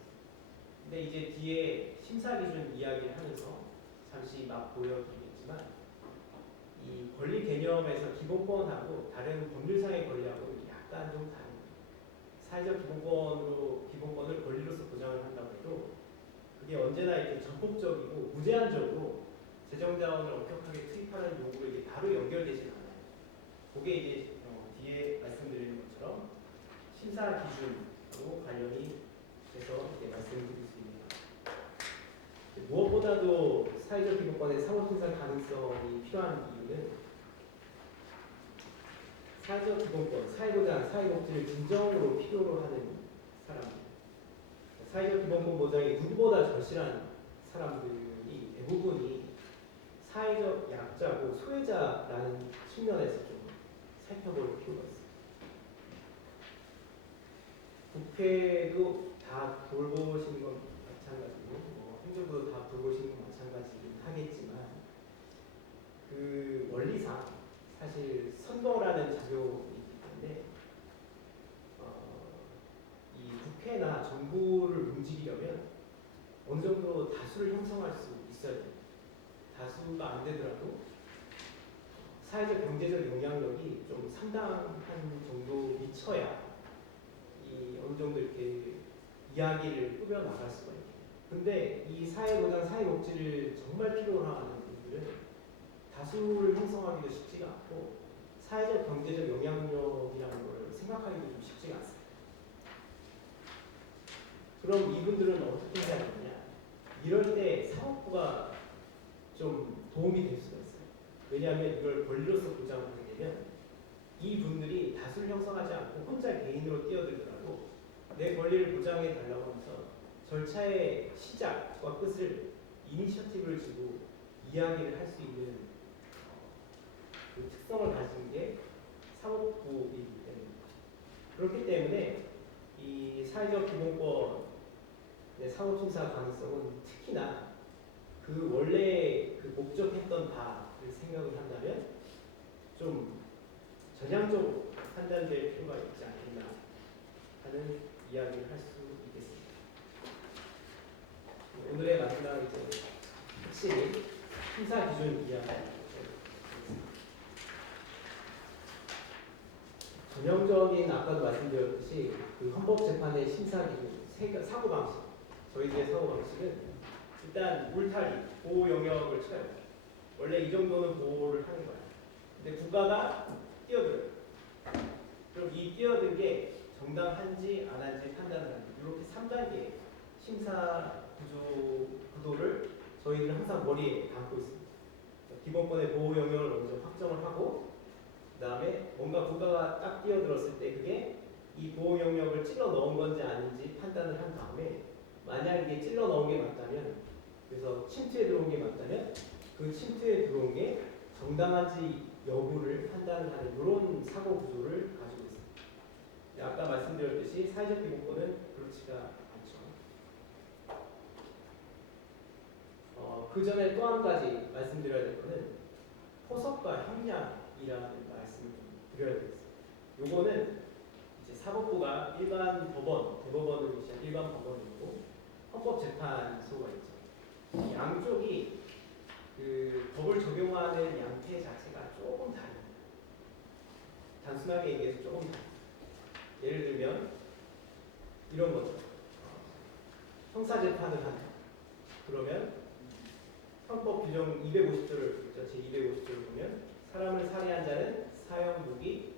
근데 이제 뒤에 심사 기준 이야기를 하면서 잠시 막 보여드리겠지만 이 권리 개념에서 기본권하고 다른 법률상의 권리하고 약간 좀 다릅니다. 사회적 기본권을 권리로서 보장을 한다고 해도 그게 언제나 이렇게 전폭적이고 무제한적으로 재정 자원을 엄격하게 투입하는 요구로 이게 바로 연결되지 않아요. 그게 이제 뒤에 말씀드리는 것처럼 심사 기준하고 관련이 돼서 이제 말씀드릴 수 있는 거예요. 무엇보다도 사회적 기본권의 상호심사 가능성이 필요한 이유는 사회적 기본권, 사회보장, 사회복지를 진정으로 필요로 하는 사람들, 사회적 기본권 보장이 누구보다 절실한 사람들이 대부분이 사회적 약자고 소외자라는 측면에서 좀 살펴볼 필요가 있습니다. 국회도 다 돌보시는 건 마찬가지고 행정부도 다 돌보시는 건 마찬가지긴 하겠지만 그 원리상 사실 선거라는 작용이 있기 때문에 이 국회나 정부를 움직이려면 어느 정도 다수를 형성할 수 있어야 돼요. 다수가 안 되더라도 사회적 경제적 영향력이 좀 상당한 정도 미쳐야 이 어느 정도 이렇게 이야기를 꾸며 나갈 수가 있게. 근데 이 사회보장, 사회복지를 정말 필요로 하는 분들은 다수를 형성하기도 쉽지가 않고 사회적 경제적 영향력이라는 걸 생각하기도 좀 쉽지가 않습니다. 그럼 이분들은 어떻게 해야 되느냐? 이럴 때 사법부가 좀 도움이 될 수가 있어요. 왜냐하면 이걸 권리로서 보장하게 되면 이분들이 다수를 형성하지 않고 혼자 개인으로 뛰어들더라도 내 권리를 보장해 달라고 하면서 절차의 시작과 끝을 이니셔티브를 주고 이야기를 할 수 있는 그 특성을 가진 게 사법부이기 때문입니다. 그렇기 때문에 이 사회적 기본권의 사법심사 가능성은 특히나 그 원래 그 목적했던 바를 생각을 한다면 좀 전향적으로 판단될 필요가 있지 않겠나 하는 이야기를 할 수 있겠습니다. 오늘의 마지막 이제 핵심인 심사 기준 이야기. 전형적인 아까도 말씀드렸듯이 그 헌법재판의 심사 기준, 사고 방식, 저희들의 사고 방식은 일단 울타리, 보호 영역을 쳐요. 원래 이 정도는 보호를 하는 거야. 근데 국가가 뛰어들어요. 그럼 이 뛰어든 게 정당한지 안 한지 판단을 하는 이렇게 3단계 심사 구도를 저희들은 항상 머리에 담고 있습니다. 기본권의 보호 영역을 먼저 확정을 하고 그 다음에 뭔가 국가가 딱 뛰어들었을 때 그게 이 보호 영역을 찔러 넣은 건지 아닌지 판단을 한 다음에 만약 이게 찔러 넣은 게 맞다면 그래서 침투에 들어온 게 맞다면 그 침투에 들어온 게 정당한지 여부를 판단을 하는 이런 사고 구조를 가지고 있습니다. 아까 말씀드렸듯이 사회적 기본권은 그렇지가 않죠. 그 전에 또 한 가지 말씀드려야 될 거는 포섭과 형량이라는 말씀을 좀 드려야 되겠습니다. 요거는 이제 사법부가 일반 법원, 대법원을 위시한 일반 법원이고 헌법재판소가 있죠. 이 양쪽이 그 법을 적용하는 양태 자체가 조금 다릅니다. 단순하게 얘기해서 조금 다릅니다. 예를 들면 이런 거죠. 형사재판을 한다. 그러면 헌법 규정 250조를 제250조를 보면 사람을 살해한 자는 사형 무기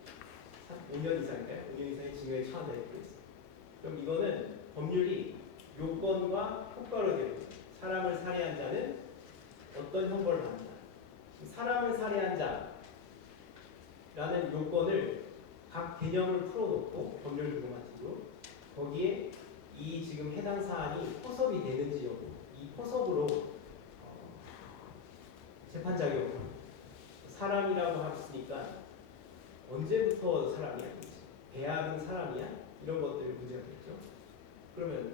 5년 이상인가요? 5년 이상의 징역에 처한다 이렇게 있습니다. 그럼 이거는 법률이 요건과 효과로 되어 있습니다. 사람을 살해한 자는 어떤 형벌을 받는다. 사람을 살해한 자라는 요건을 각 개념을 풀어놓고 법률 기본가지고 거기에 이 지금 해당 사안이 포섭이 되는지 여부 이 포섭으로 재판 자격 사람이라고 했으니까 언제부터 사람이야? 배합은 사람이야? 이런 것들이 문제가 되죠. 그러면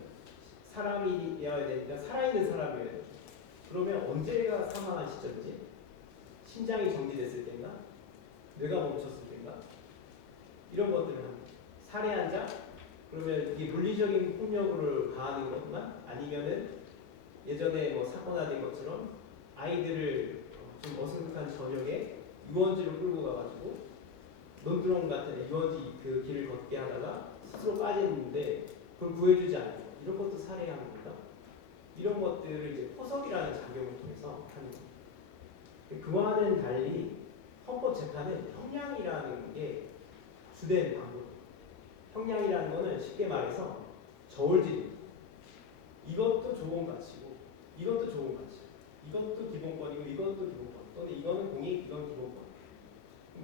사람이어야 되니까 살아있는 사람이어야 되죠. 그러면 언제가 사망한 시점이지? 심장이 정지됐을 때인가? 뇌가 멈췄을 때인가? 이런 것들을 합니다. 살해한 자? 그러면 이게 물리적인 폭력을 가하는 것만 아니면은 예전에 뭐 사건화된 것처럼 아이들을 좀 어색한 저녁에 유원지로 끌고 가가지고 논두렁 같은 유원지 그 길을 걷게 하다가 스스로 빠졌는데 그걸 구해주지 않는 것 이런 것도 살해하는 겁니다. 이런 것들을 이제 포섭이라는 작용을 통해서 하는 겁니다. 그와는 달리 헌법재판은 형량이라는 게 주된 방법. 형량이라는 거는 쉽게 말해서 저울질입니다. 이것도 좋은 가치고 이것도 좋은 가치. 이것도 기본권이고 이것도 기본권. 또는 이거는 공익, 이건 기본권.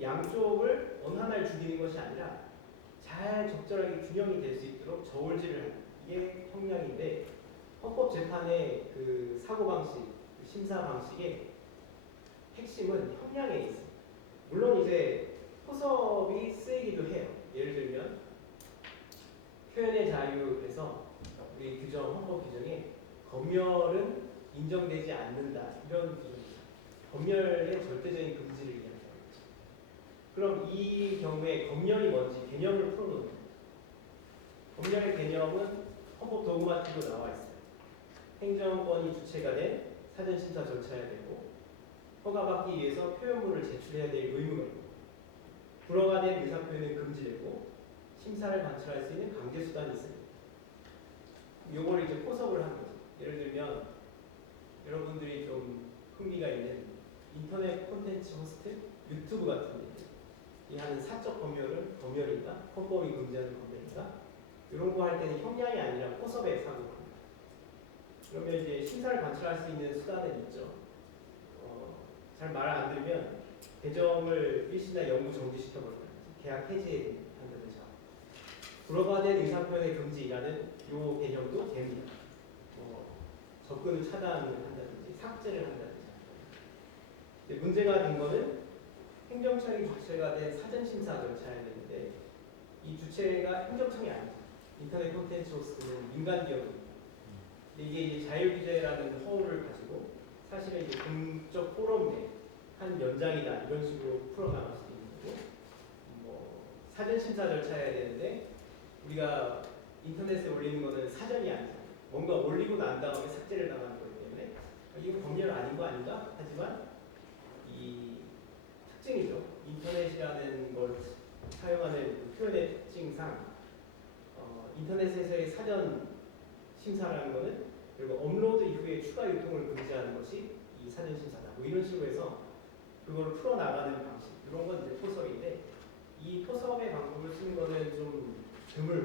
양쪽을 어느 하나를 죽이는 것이 아니라 잘 적절하게 균형이 될 수 있도록 저울질을 하는 이게 형량인데 헌법재판의 그 사고방식, 그 심사 방식의 핵심은 형량에 있습니다. 물론 이제 포섭이 쓰이기도 해요. 예를 들면 표현의 자유에서 우리 규정, 헌법 규정에 검열은 인정되지 않는다 이런 규정입니다. 검열의 절대적인 금지를 이야기합니다. 그럼 이 경우에 검열이 뭔지 개념을 풀어놓는 겁니다. 검열의 개념은 헌법 도구마티로 나와 있어요. 행정권이 주체가 된 사전심사 절차해야 되고 허가받기 위해서 표현물을 제출해야 될 의무가 있고 불허가 된 의사표현은 금지되고 심사를 관철할 수 있는 강제수단이 있습니다. 요거를 이제 포섭을 하는 거죠. 예를 들면 여러분들이 좀 흥미가 있는 인터넷 콘텐츠 호스트, 유튜브 같은 데 하는 사적 검열인가? 헌법이 금지하는 검열인가? 이런 거 할 때는 형량이 아니라 포섭의 사고가 합니다. 그러면 이제 심사를 관철할 수 있는 수단은 있죠. 잘 말 안 들으면 배정을 일시나 영구 정지시켜버린다든지 계약 해지한다든지 불허가 된 의사표현의 금지라는 요 개념도 됩니다. 접근을 차단한다든지 삭제를 한다든지. 문제가 된 거는 행정청이 주체가 된 사전심사 절차해야 되는데 이 주체가 행정청이 아니죠. 인터넷 콘텐츠 호스트는 민간 기업입니다. 이게 이제 자율규제라는 허울을 가지고 사실은 이제 공적 포럼 내 한 연장이다 이런 식으로 풀어나갈 수도 있는 거고 사전심사 절차해야 되는데 우리가 인터넷에 올리는 거는 사전이 아니죠. 뭔가 올리고 난 다음에 삭제를 당하는 거기 때문에 이거 검열 아닌 거 아닌가? 하지만 이 특징이죠. 인터넷이라는 걸 사용하는 그 표현의 특징상 인터넷에서의 사전 심사라는 거는 그리고 업로드 이후에 추가 유통을 금지하는 것이 이 사전 심사다. 뭐 이런 식으로 해서 그걸 풀어나가는 방식 이런 건 이제 포섭인데 이 포섭의 방법을 쓰는 거는 좀 드물고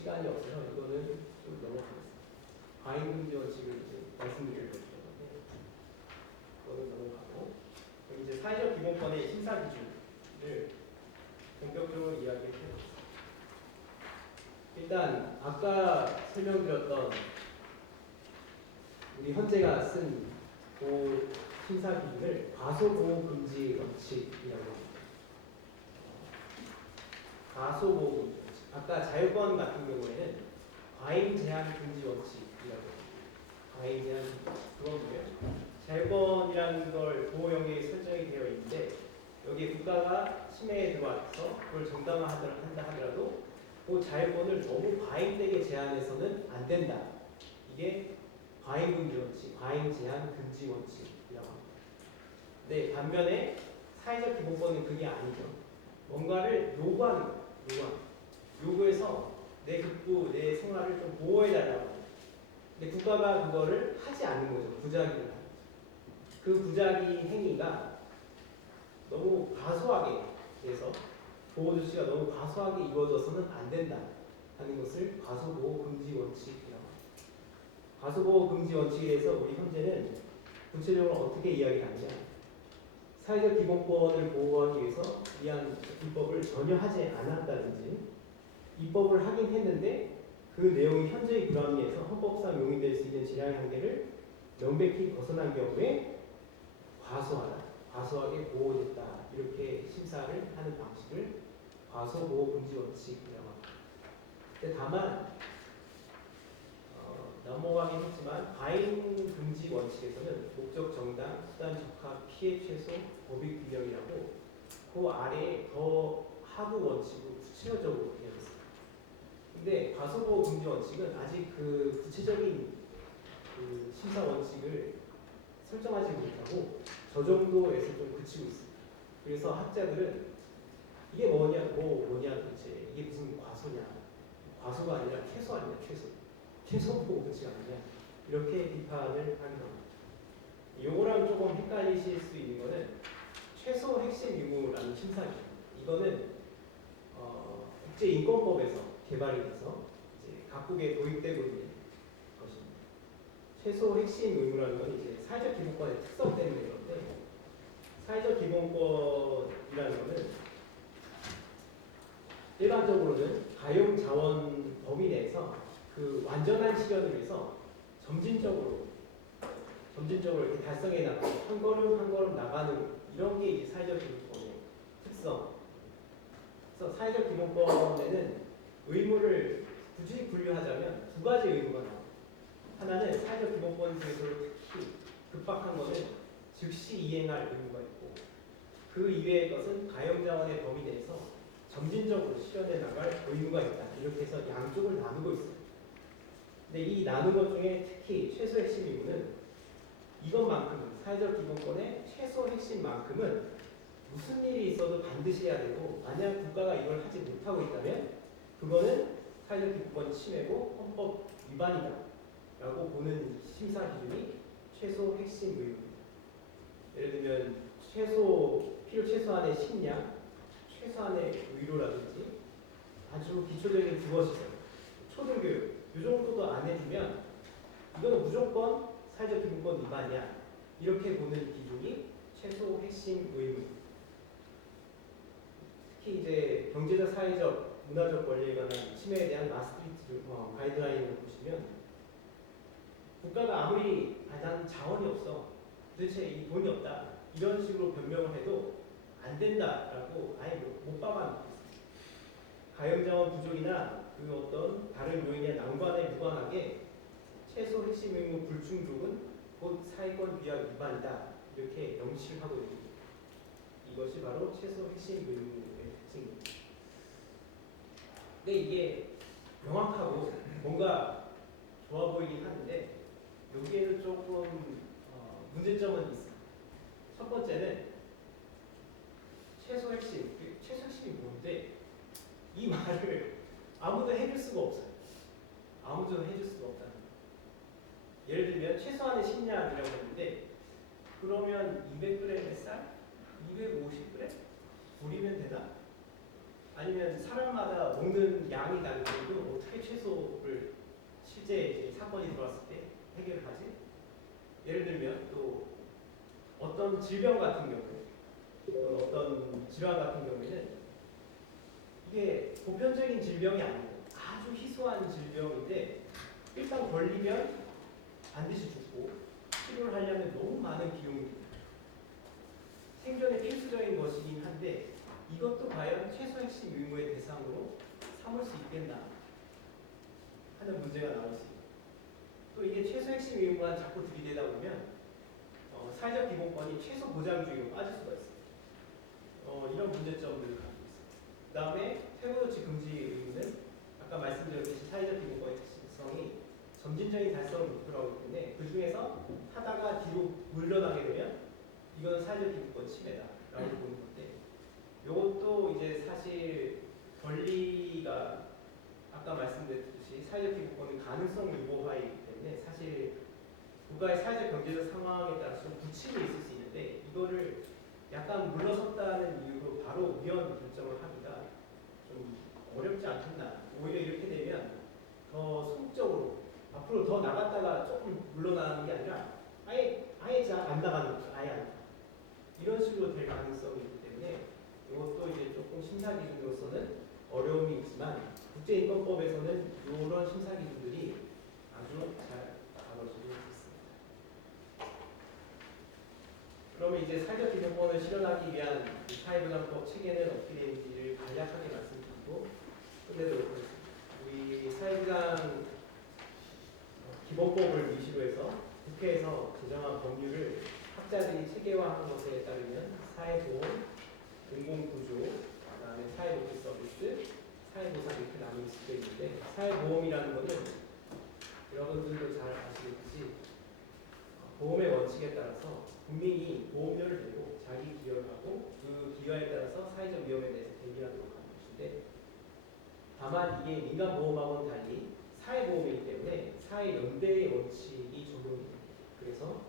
시간이 없어서 이거는 좀 넘어가겠습니다. 과잉 금지 원칙을 이제 말씀드릴 것인데 그거는 넘어가고 그럼 이제 사회적 기본권의 심사 기준을 본격적으로 이야기해 드리겠습니다. 일단 아까 설명드렸던 우리 헌재가 쓴 그 심사 기준을 과소보호 금지 원칙이라고 합니다. 과소보호 금지 원칙. 아까 자유권 같은 경우에는 과잉 제한 금지 원칙이라고 합니다. 과잉 제한 그건 뭐예요? 자유권이라는 걸 보호 영역에 설정이 되어 있는데 여기에 국가가 침해에 들어와서 그걸 정당화한다 하더라도 그 자유권을 너무 과잉되게 제한해서는 안 된다. 이게 과잉 금지 원칙, 과잉 제한 금지 원칙이라고 합니다. 네, 반면에 사회적 기본권은 그게 아니죠. 뭔가를 요구하는 거예요. 요구해서 내 극부, 내 생활을 좀 보호해달라고 합니다. 근데 국가가 그거를 하지 않는 거죠. 부작위를 하는 거죠. 그 부작위 행위가 너무 과소하게 돼서 보호 조치가 너무 과소하게 이루어져서는 안 된다 하는 것을 과소보호 금지 원칙이라고 합니다. 과소보호 금지 원칙에 대해서 우리 헌재는 구체적으로 어떻게 이야기하느냐? 사회적 기본권을 보호하기 위해서 이한 입법을 전혀 하지 않았다든지 입법을 하긴 했는데 그 내용이 현저히 불합리해서 헌법상 용인될 수 있는 재량의 한계를 명백히 벗어난 경우에 과소하게 보호됐다 이렇게 심사를 하는 방식을 과소보호 금지 원칙이라고 합니다. 근데 다만 넘어가긴 했지만 과잉 금지 원칙에서는 목적 정당, 수단 적합, 피해 최소, 법익 균형이라고 그 아래에 더 하부 원칙으로 구체적으로 되어있습니다. 근데 과소보호 금지 원칙은 아직 그 구체적인 그 심사 원칙을 설정하지 못하고 저 정도에서 좀 그치고 있습니다. 그래서 학자들은 이게 뭐냐 도대체 이게 무슨 과소냐? 과소가 아니라 최소 아니냐 최소 보호 금지가 아니냐 이렇게 비판을 하기도 합니다. 요거랑 조금 헷갈리실 수 있는 거는 최소 핵심 유무라는 심사 기준. 이거는 국제인권법에서 개발이 돼서 이제 각국에 도입되고 있는 것입니다. 최소 핵심 의무라는 건 이제 사회적 기본권의 특성 때문에 그런데 사회적 기본권이라는 것은 일반적으로는 가용 자원 범위 내에서 그 완전한 실현을 위해서 점진적으로 이렇게 달성해 나가고 한 걸음 나가는 이런 게 이제 사회적 기본권의 특성. 그래서 사회적 기본권에는 의무를 굳이 분류하자면 두 가지 의무가 나와요. 하나는 사회적 기본권 중에서 특히 급박한 것은 즉시 이행할 의무가 있고 그 이외의 것은 가용자원의 범위 내에서 점진적으로 실현해 나갈 의무가 있다. 이렇게 해서 양쪽을 나누고 있어요. 근데 이 나눈 것 중에 특히 최소 핵심 의무는 이것만큼은 사회적 기본권의 최소 핵심만큼은 무슨 일이 있어도 반드시 해야 되고 만약 국가가 이걸 하지 못하고 있다면 그거는 사회적 기본권 침해고 헌법 위반이다 라고 보는 심사 기준이 최소 핵심 의무입니다. 예를 들면 필요 최소한의 식량, 최소한의 의료라든지 아주 기초적인 주거시설, 초등교육 이 정도도 안 해주면 이거는 무조건 사회적 기본권 위반이야 이렇게 보는 기준이 최소 핵심 의무입니다. 특히 이제 경제적, 사회적, 문화적 권리에 관한 침해에 대한 마스트리트 가이드라인을 보시면 국가가 아무리 난 자원이 없어 도대체 이 돈이 없다 이런 식으로 변명을 해도 안 된다라고 아예 못 박아놓고 있습니다. 가용자원 부족이나 그 어떤 다른 요인의 난관에 무관하게 최소 핵심 의무 불충족은 곧 사회권 위약 위반이다 이렇게 명시하고 있습니다. 이것이 바로 최소 핵심 의무의 특징입니다. 근데 이게 명확하고 뭔가 좋아 보이긴 하는데 여기에는 조금 문제점은 있습니다. 첫 번째는 최소 핵심이 뭔데 이 말을 아무도 해줄 수가 없어요. 아무도 해줄 수가 없다는 거예요. 예를 들면 최소한의 식량이라고 했는데 그러면 200g의 쌀? 250g? 불이면 되나? 아니면 사람마다 먹는 양이 다른데 이건 어떻게 최소 실제 이제 사건이 들어왔을 때 해결을 하지. 예를 들면 또 어떤 질병 같은 경우에 어떤 질환 같은 경우에는 이게 보편적인 질병이 아니고 아주 희소한 질병인데 일단 걸리면 반드시 죽고 치료를 하려면 너무 많은 비용이 듭니다. 생존에 필수적인 것이긴 한데 이것도 과연 최소 핵심 의무의 대상으로 삼을 수 있겠나 하는 문제가 나올 수 있습니다. 또 이게 최소 핵심 의무만 자꾸 들이대다 보면 사회적 기본권이 최소 보장주의로 빠질 수가 있습니다. 이런 문제점들을 가지고 있습니다. 그 다음에 퇴보조치 금지 의무는 아까 말씀드렸듯이 사회적 기본권의 특성이 점진적인 달성을 목표로 하기 때문에 그 중에서 하다가 뒤로 물러나게 되면 이건 사회적 기본권 침해다라고 보는 건데 이것도 이제 사실 권리가 아까 말씀드렸듯이 사회적 기본권은 가능성 유보화이기 때문에 사실 국가의 사회적 경제적 상황에 따라서 좀 부침이 있을 수 있는데 이거를 약간 물러섰다는 이유로 바로 위헌 결정을 하기가 좀 어렵지 않겠나. 오히려 이렇게 되면 더 소극적으로 앞으로 더 나갔다가 조금 물러나는 게 아니라 아예 안 나가는 거죠. 아예 안 나가. 이런 식으로 될 가능성이 있기 때문에 이것도 이제 조금 심사 기준으로서는 어려움이 있지만 국제인권법에서는 이런 심사 기준들이 아주 잘 다뤄지고 있습니다. 그러면 이제 사회적 기본권을 실현하기 위한 사회보장법 체계는 어떻게 되는지를 간략하게 말씀드리고 끝내도록 하겠습니다. 우리 사회보장 기본법을 위시로 해서 국회에서 제정한 법률을 학자들이 체계화한 것에 따르면 사회보험, 공공구조, 그다음에 사회복지 서비스, 사회보상 이렇게 나눌 수도 있는데 사회보험이라는 것은 여러분들도 잘 아시겠듯이 보험의 원칙에 따라서 국민이 보험료를 내고 자기 기여를 하고 그 기여에 따라서 사회적 위험에 대해서 대비하도록 하는 것인데 다만 이게 민간보험하고는 달리 사회보험이기 때문에 사회연대의 원칙이 적용이 됩니다. 그래서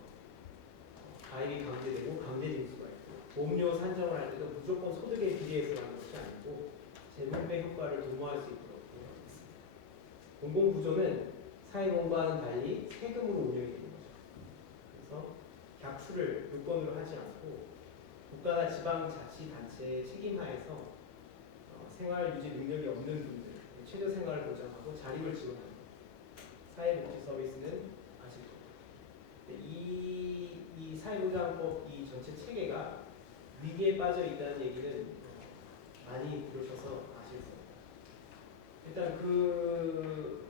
가입이 강제되고 강제징수가 있고 보험료 산정을 할 때도 무조건 소득에 비례해서 하는 것이 아니고 재분배 효과를 도모할 수 있도록 하고 있습니다. 공공구조는 사회보험과는 달리 세금으로 운영이 되는 거죠. 그래서 객출을 요건으로 하지 않고 국가나 지방자치단체의 책임하에서 생활 유지 능력이 없는 분들 최저 생활을 보장하고 자립을 지원하는 사회복지 서비스는 아실 겁니다. 이 사회보장법 이 전체 체계가 위기에 빠져 있다는 얘기는 많이 들으셔서 아실 겁니다. 일단 그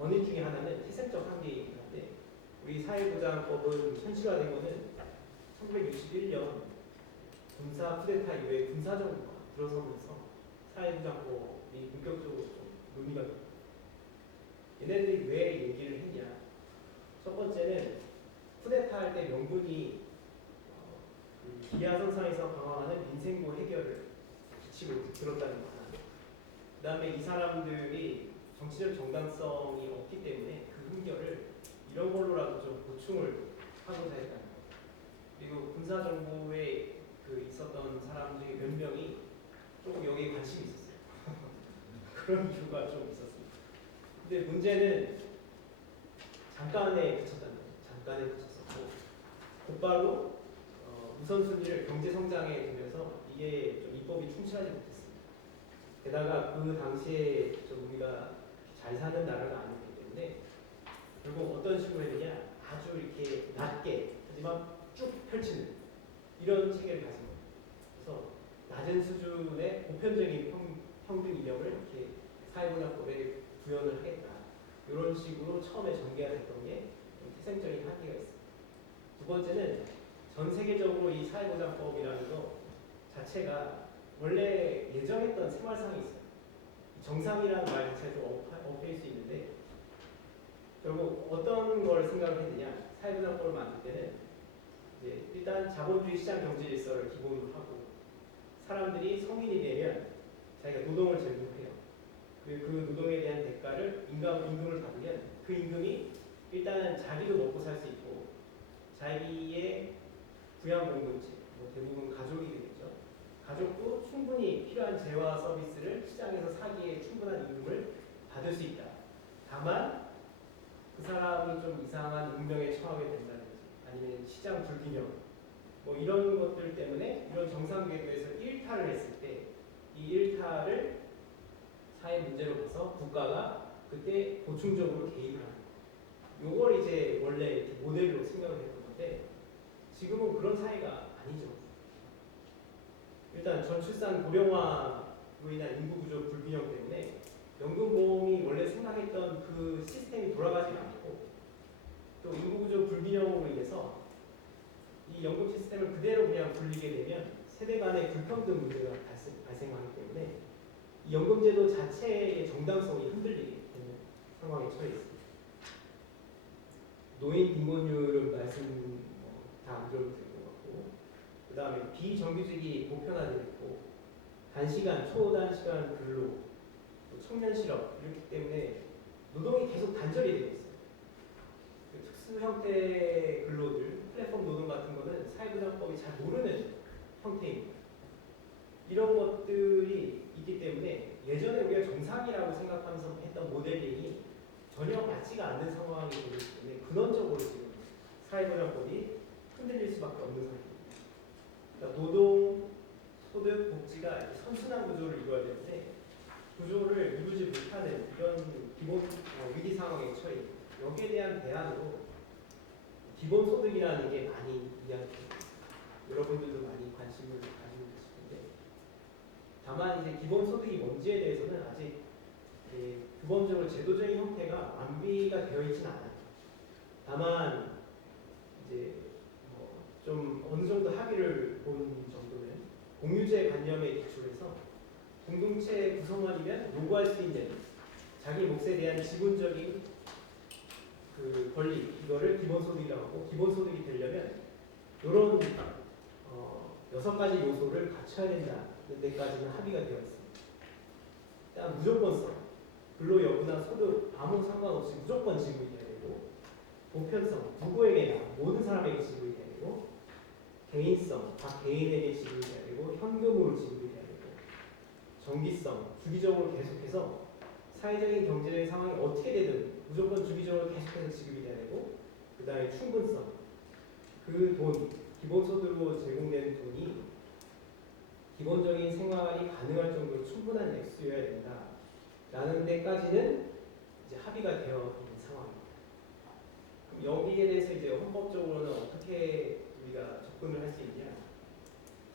어느 중에 하나는 희생적 한계이긴 한데 우리 사회보장법은 현실화된 것은 1961년 군사 쿠데타 이후에 군사정부가 들어서면서 사회보장법이 본격적으로 좀 논의가 됩니다. 얘네들이 왜 얘기를 했냐? 첫 번째는 쿠데타 할 때 명분이 그 기하선상에서 방황하는 민생고 해결을 기치로 들었다는 거 하나. 그 다음에 이 사람들이 정치적 정당성이 없기 때문에 그 흥결을 이런 걸로라도 좀 보충을 하고자 했다는 거. 그리고 군사정부에 그 있었던 사람 중에 몇 명이 조금 여기에 관심이 있었어요. 그런 이유가 좀 있었습니다. 근데 문제는 잠깐에 그쳤다는 거죠. 잠깐에 그쳤었고 곧바로 우선순위를 경제성장에 두면서 이게 좀 입법이 충실하지 못했습니다. 게다가 그 당시에 좀 우리가 잘 사는 나라가 아니기 때문에 결국 어떤 식으로 했느냐 아주 이렇게 낮게 하지만 쭉 펼치는 이런 체계를 가진 겁니다. 그래서 낮은 수준의 보편적인 평등 이념을 이렇게 사회보장법에 구현을 하겠다. 이런 식으로 처음에 전개가 됐던 게 좀 희생적인 한계가 있습니다. 두 번째는 전 세계적으로 이 사회보장법이라는 것 자체가 원래 예정했던 생활상이 있어요. 정상이라는 말 자체가 좀 엇갈릴 수 있는데 결국 어떤 걸 생각을 했느냐 사회보장법을 만들 때는 이제 일단 자본주의 시장 경제 질서를 기본으로 하고 사람들이 성인이 되면 자기가 노동을 제공해요. 그리고 그 노동에 대한 대가를 임금을 받으면 그 임금이 일단은 자기도 먹고 살 수 있고 자기의 부양 공동체, 뭐 대부분 가족이 되겠죠. 가족도 충분히 필요한 재화 서비스를 시장에서 사기에 충분한 임금을 받을 수 있다. 다만 그 사람이 좀 이상한 운명에 처하게 된다든지 아니면 시장 불균형 뭐 이런 것들 때문에 이런 정상 궤도에서 일탈을 했을 때 이 일탈을 사회 문제로 봐서 국가가 그때 보충적으로 개입을 하는 거예요. 요걸 이제 원래 이렇게 모델로 생각을 했던 건데 지금은 그런 사회가 아니죠. 일단 저출산 고령화로 인한 인구 구조 불균형 때문에 연금보험이 원래 생각했던 그 시스템이 돌아가지 않고 또 인구 구조 불균형으로 인해서 이 연금 시스템을 그대로 그냥 굴리게 되면 세대 간의 불평등 문제가 발생하기 때문에 이 연금제도 자체의 정당성이 흔들리게 되는 상황에 처해 있습니다. 노인 빈곤율은 말씀 다 안 드려도 될 것 같고 그 다음에 비정규직이 보편화되고 단시간, 초단시간 근로, 또 청년 실업 이렇기 때문에 노동이 계속 단절이 되고 있어요. 그 특수 형태 근로들, 플랫폼 노동 같은 거는 사회보장법이 잘 모르는 형태입니다. 이런 것들이 있기 때문에 예전에 우리가 정상이라고 생각하면서 했던 모델링이 전혀 맞지가 않는 상황이 되기 때문에 근원적으로 지금 사회보장법이 흔들릴 수밖에 없는 상황입니다. 그러니까 노동, 소득, 복지가 선순환 구조를 이루어야 되는데 구조를 이루지 못하는 이런 기본 위기 상황에 처해 있고 여기에 대한 대안으로 기본소득이라는 게 많이 이야기됩니다. 여러분들도 많이 관심을 가지고 계실 텐데 다만 이제 기본소득이 뭔지에 대해서는 아직 규범적으로 제도적인 형태가 완비가 되어 있지는 않아요. 다만 이제 좀 어느 정도 합의를 본 정도는 공유제 관념에 기초해서 공동체 구성원이면 요구할 수 있는 자기 몫에 대한 지분적인 그 권리 이거를 기본소득이라고 하고 기본소득이 되려면 이런 6가지 요소를 갖춰야 된다는 데까지는 합의가 되어 있습니다. 일단 무조건성, 근로 여부나 소득 아무 상관없이 무조건 지급이 돼야 되고 보편성, 누구에게나 모든 사람에게 지급이 돼야 되고 개인성, 각 개인에게 지급이 돼야 되고 현금으로 지급이 돼야 되고 정기성, 주기적으로 계속해서 사회적인 경제적인 상황이 어떻게 되든 무조건 주기적으로 계속해서 지급이 돼야 되고 그 다음에 충분성, 그 돈, 기본소득으로 제공되는 돈이 기본적인 생활이 가능할 정도로 충분한 액수여야 된다라는 데까지는 이제 합의가 되어 있는 상황입니다. 그럼 여기에 대해서 이제 헌법적으로는 어떻게 우리가 접근을 할 수 있냐?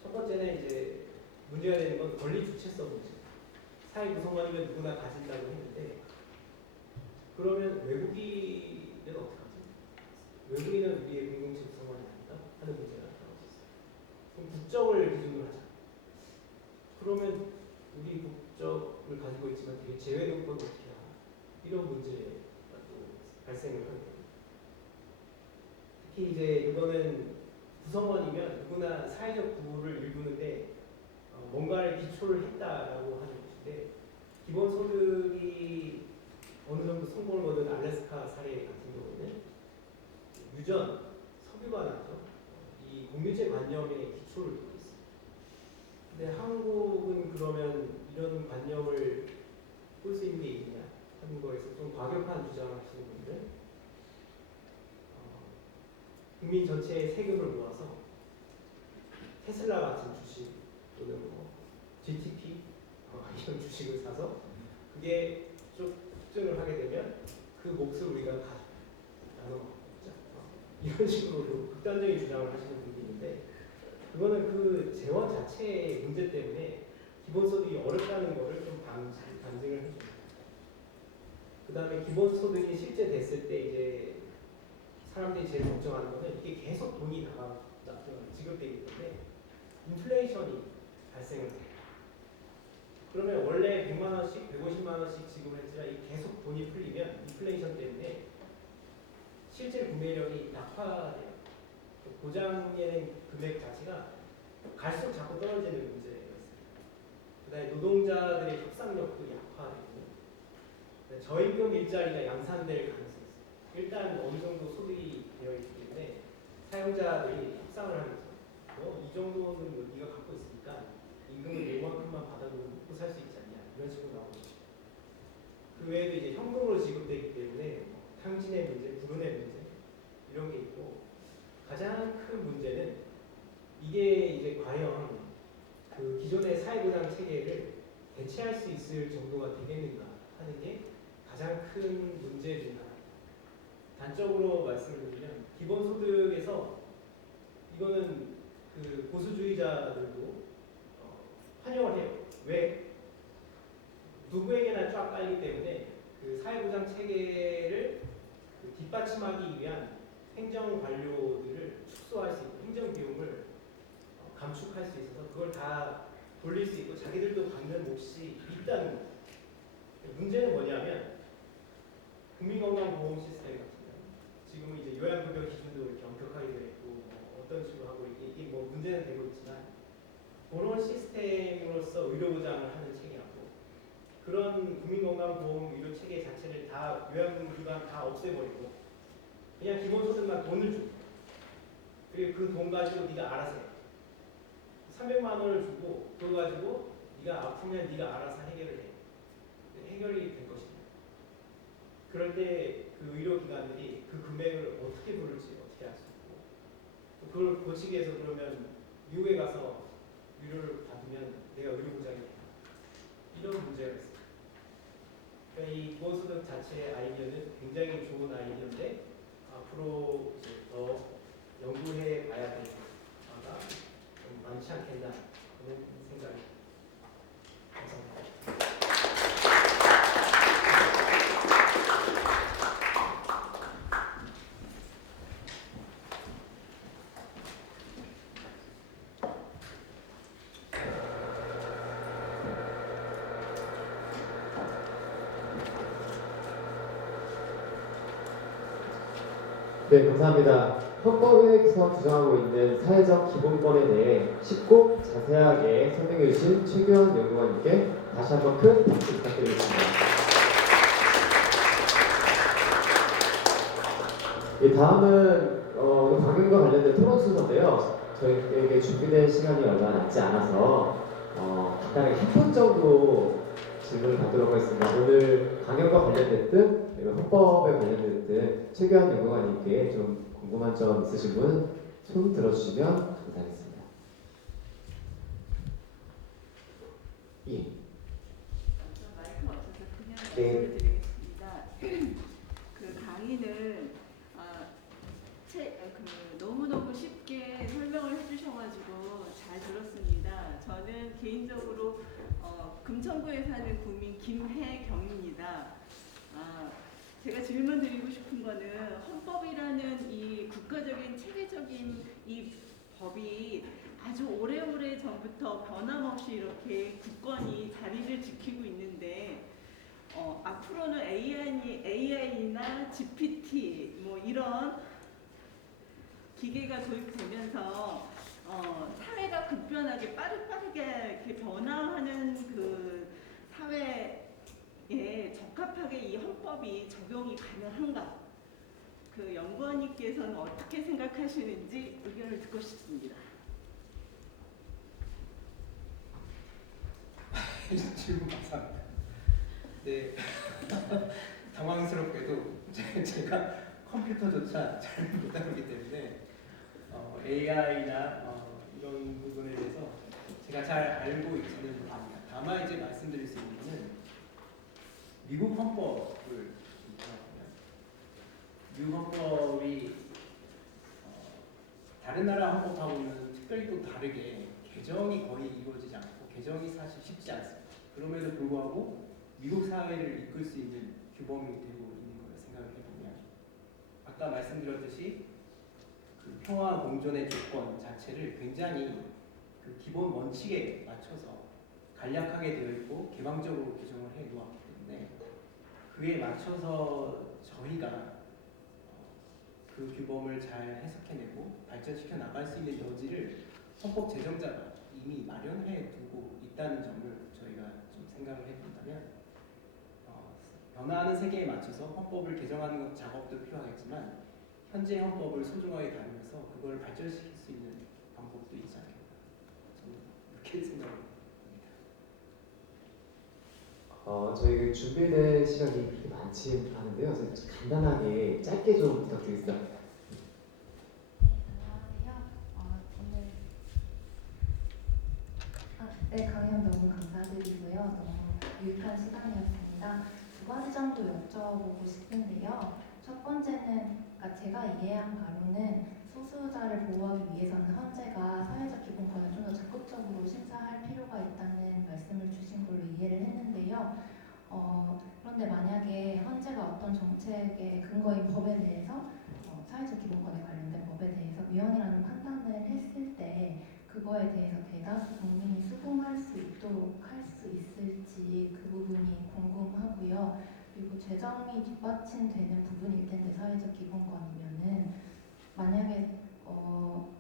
첫 번째는 이제 문제가 되는 건 권리 주체성 문제. 사회 구성원이면 누구나 가진다고 했는데 그러면 외국인은 어떡하지? 외국인은 우리의 공동체 구성원이 아니다 하는 문제가 나오고 있어요. 그럼 국적을 기준으로 하자. 그러면 우리 국적을 가지고 있지만 되게 재외동법을 어떻게 하나? 이런 문제가 또 발생을 하게 됩니다. 특히 이제 이거는 구성원이면 누구나 사회적 구호를 이루는데 뭔가를 기초를 했다라고 하는 것인데 기본소득이 어느 정도 성공을 거둔 알래스카 사례 같은 경우는 유전, 석유화나죠. 이 공유제 관념의 기초를 두고 있습니다. 근데 한국은 그러면 이런 관념을 꿀 수 있는 게 있냐 하는 거에서 좀 과격한 주장을 하시는 분들은 국민 전체의 세금을 모아서 테슬라 같은 주식 또는 GTP 이런 주식을 사서 그게 좀 특징을 하게 되면 그 몫을 우리가 나눠 먹자 이런 식으로 극단적인 주장을 하시는 분이 있는데 그거는 그 재원 자체의 문제 때문에 기본소득이 어렵다는 거를 좀 반증을 해줍니다. 그 다음에 기본소득이 실제 됐을 때 이제 사람들이 제일 걱정하는 거는 이게 계속 돈이 지급되기 때문에 인플레이션이 발생을 해요. 그러면 원래 100만 원씩, 150만 원씩 지급을 했지만 이게 계속 돈이 풀리면 인플레이션 때문에 실제 구매력이 낙화돼요. 보장의 금액 자체가 갈수록 자꾸 떨어지는 문제가 있습니다. 그 다음에 노동자들의 협상력도 약화되고 저임금 일자리가 양산될 가능성이 있습니다. 일단 어느 정도 소득이 되어 있기 때문에 사용자들이 협상을 하는 거죠. 이 정도는 네가 갖고 있으니까 임금을 이만큼만 받아도 먹고 살 수 있지 않냐 이런 식으로 나오는 거죠. 그 외에도 이제 현금으로 지급되기 때문에 탕진의 문제, 불운의 문제 이런 게 있고 가장 큰 문제는 이게 이제 과연 그 기존의 사회보장 체계를 대체할 수 있을 정도가 되겠는가 하는 게 가장 큰 문제 중 하나입니다. 단적으로 말씀을 드리면 기본소득에서 이거는 그 보수주의자들도 환영을 해요. 왜? 누구에게나 쫙 깔리기 때문에 그 사회보장 체계를 그 뒷받침하기 위한 행정 관료들을 축소할 수 있고 행정 비용을 감축할 수 있어서 그걸 다 돌릴 수 있고 자기들도 받는 몫이 있다는 거예요. 문제는 뭐냐면 국민건강보험 시스템 같은 경우 지금은 이제 요양급여 기준도 이렇게 엄격하게 되어 있고 어떤 식으로 하고 이게 뭐 문제는 되고 있지만 그런 시스템으로서 의료보장을 하는 체계하고 그런 국민건강보험 의료 체계 자체를 다 요양기관 다 없애버리고 그냥 기본소득만 돈을 주고 그리고 그 돈 가지고 네가 알아서 해. 300만 원을 주고 그거 가지고 네가 아프면 네가 알아서 해결을 해. 해결이 될 것이다. 그럴 때 그 의료기관들이 그 금액을 어떻게 부를지 어떻게 알 수 있고 그걸 고치기 위해서 그러면 미국에 가서 의료를 받으면 내가 의료보장이 된다. 이런 문제가 있습니다. 그러니까 이 기본소득 자체의 아이디어는 굉장히 좋은 아이디어인데 앞으로 이제 더 연구해 봐야 될 바가 좀 많지 않겠나 하는 생각이 감사합니다. 네, 감사합니다. 헌법에서 규정하고 있는 사회적 기본권에 대해 쉽고 자세하게 설명해 주신 최규환 연구관님께 다시 한번 큰 박수 부탁드리겠습니다. 다음은 강연과 관련된 토론 순서인데요. 저희에게 준비된 시간이 얼마 남지 않아서 간단하게 10분 정도 질문을 받도록 하겠습니다. 오늘 강연과 관련됐든 헌법에 관련됐든 최규환 연구관님께 좀 궁금한 점 있으신 분 손 들어주시면 감사하겠습니다. 예. 마이크가 없어서 그냥 네. 말씀을 드리겠습니다. 그 강의는 너무너무 쉽게 설명을 해주셔가지고 잘 들었습니다. 저는 개인적으로 금천구에 사는 국민 김혜경입니다. 제가 질문 드리고 싶은 거는 헌법이라는 이 국가적인 체계적인 이 법이 아주 오래오래 전부터 변함없이 이렇게 굳건히 자리를 지키고 있는데 앞으로는 AI나 GPT 뭐 이런 기계가 도입되면서 사회가 급변하게 빠르게 이렇게 변화하는 그 사회에 적합하게 이 헌법이 적용이 가능한가? 그 연구원님께서는 어떻게 생각하시는지 의견을 듣고 싶습니다. 질문 감사합니다. 네, 당황스럽게도 제가 컴퓨터조차 잘 못하기 때문에 AI나 이런 부분에 대해서 제가 잘 알고 있지는 못합니다. 다만 이제 말씀드릴 수 있는 것은 미국 헌법을 보면 미국 헌법이 다른 나라 헌법하고는 특별히 또 다르게 개정이 거의 이루어지지 않고 개정이 사실 쉽지 않습니다. 그럼에도 불구하고 미국 사회를 이끌 수 있는 규범이 되고 있는 걸 생각을 해보면 아까 말씀드렸듯이 그 평화 공존의 조건 자체를 굉장히 그 기본 원칙에 맞춰서 간략하게 되어 있고 개방적으로 규정을 해 놓았기 때문에 그에 맞춰서 저희가 그 규범을 잘 해석해내고 발전시켜 나갈 수 있는 여지를 헌법 제정자가 이미 마련해 두고 있다는 점을 저희가 좀 생각을 해본다면 변화하는 세계에 맞춰서 헌법을 개정하는 작업도 필요하겠지만 현재 헌법을 소중하게 다루면서 그걸 발전시킬 수 있는 방법도 있지 않겠나 저는 이렇게 생각합니다. 저희 준비된 시간이 그렇게 많지 않은데요. 그래서 좀 간단하게 짧게 좀 부탁드리겠습니다. 안녕하세요. 오늘 네, 강연 너무 감사드리고요. 너무 유익한 시간이었습니다. 두 가지 정도 여쭤보고 싶은데요. 첫 번째는 제가 이해한 바로는 소수자를 보호하기 위해서는 헌재가 사회적 기본권을 좀 더 적극적으로 심사할 필요가 있다는 말씀을 주신 걸로 이해를 했는데요. 그런데 만약에 헌재가 어떤 정책의 근거인 법에 대해서 사회적 기본권에 관련된 법에 대해서 위헌이라는 판단을 했을 때 그거에 대해서 대다수 국민이 수긍할 수 있도록 할 수 있을지 그 부분이 궁금하고요. 그리고 재정이 뒷받침되는 부분일 텐데 사회적 기본권이면은 만약에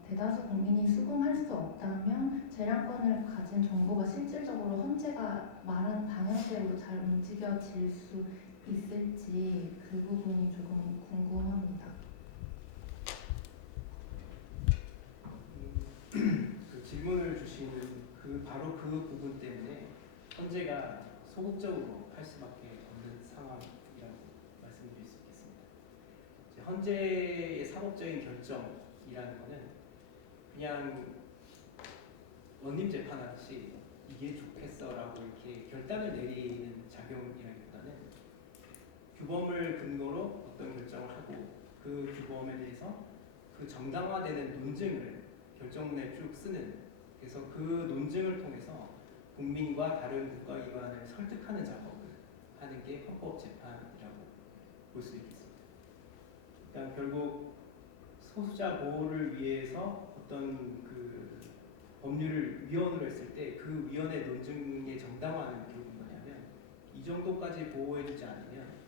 대다수 국민이 수긍할 수 없다면 재량권을 가진 정부가 실질적으로 헌재가 말한 방향대로 잘 움직여질 수 있을지 그 부분이 조금 궁금합니다. 그 질문을 주시는 바로 그 부분 때문에 헌재가 소극적으로 할 수밖에 없는 상황이라고 말씀드릴 수 있겠습니다. 이제 헌재의 사법적인 결정이라는 것은 그냥 원님 재판하듯이 이게 좋겠어라고 이렇게 결단을 내리는 작용이라기보다는 규범을 근거로 어떤 결정을 하고 그 규범에 대해서 그 정당화되는 논증을 결정문에 쭉 쓰는, 그래서 그 논증을 통해서 국민과 다른 국가기관을 설득하는 작업을 하는 게 헌법재판이라고 볼 수 있겠습니다. 그러니까 결국 소수자 보호를 위해서 어떤 그 법률을 위헌으로 했을 때 그 위헌의 논증의 정당화는 결국 뭐냐면 이 정도까지 보호해주지 않으면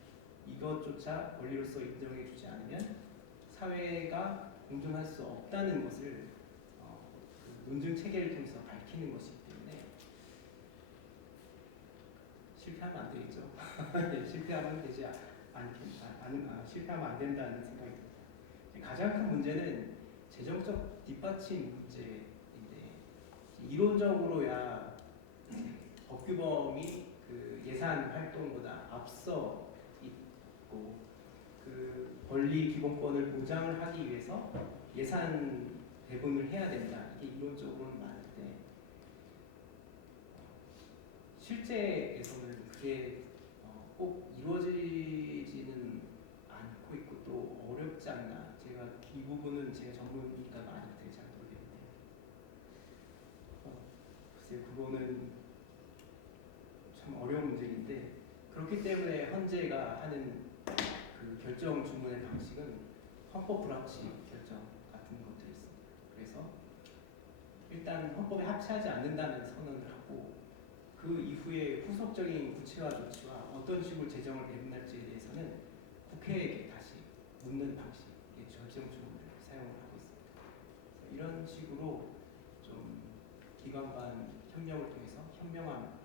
이것조차 권리로서 인정해주지 않으면 사회가 공존할 수 없다는 것을 그 논증 체계를 통해서 밝히는 것이기 때문에 실패하면 안 되겠죠. 실패하면 되지 실패하면 안 된다는 생각이 듭니다. 가장 큰 문제는 재정적 뒷받침 문제인데 이론적으로야 법규범이 그 예산 활동보다 앞서 있고 그 권리 기본권을 보장을 하기 위해서 예산 배분을 해야 된다. 이게 이론적으로는 많은데 실제에서는 그게 꼭 이루어지지는 않고 있고 또 어렵지 않나. 제가 이 부분은 제가 전문이니까 아닌데 잘 모르겠네요. 글쎄요, 그거는 참 어려운 문제인데 그렇기 때문에 헌재가 하는 그 결정 주문의 방식은 헌법 불합치 결정 같은 것들이 있습니다. 그래서 일단 헌법에 합치하지 않는다는 선언을 하고 그 이후에 후속적인 구체화 조치와 어떤 식으로 재정을 배분할지에 대해서는 국회에게 다시 묻는 방식의 결정 주문을 사용을 하고 있습니다. 이런 식으로 좀 기관 간 협력을 통해서 현명한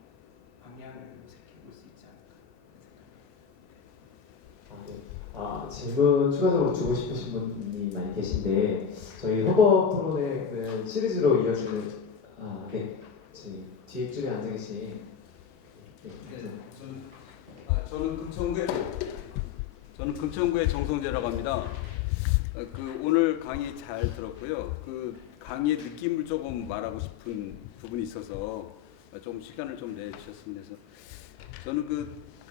방향을 모색해 볼 수 있지 않을까 생각합니다. 질문 추가적으로 주고 싶으신 분이 많이 계신데 저희 헌법 토론회는 시리즈로 이어지는 뒷줄에 앉아 계신 저는 금천구의 정성재라고 합니다. 오늘 강의 잘 들었고요. 그 강의의 느낌을 조금 말하고 싶은 부분이 있어서 조금 시간을 좀 내주셨습니다. 그래서 저는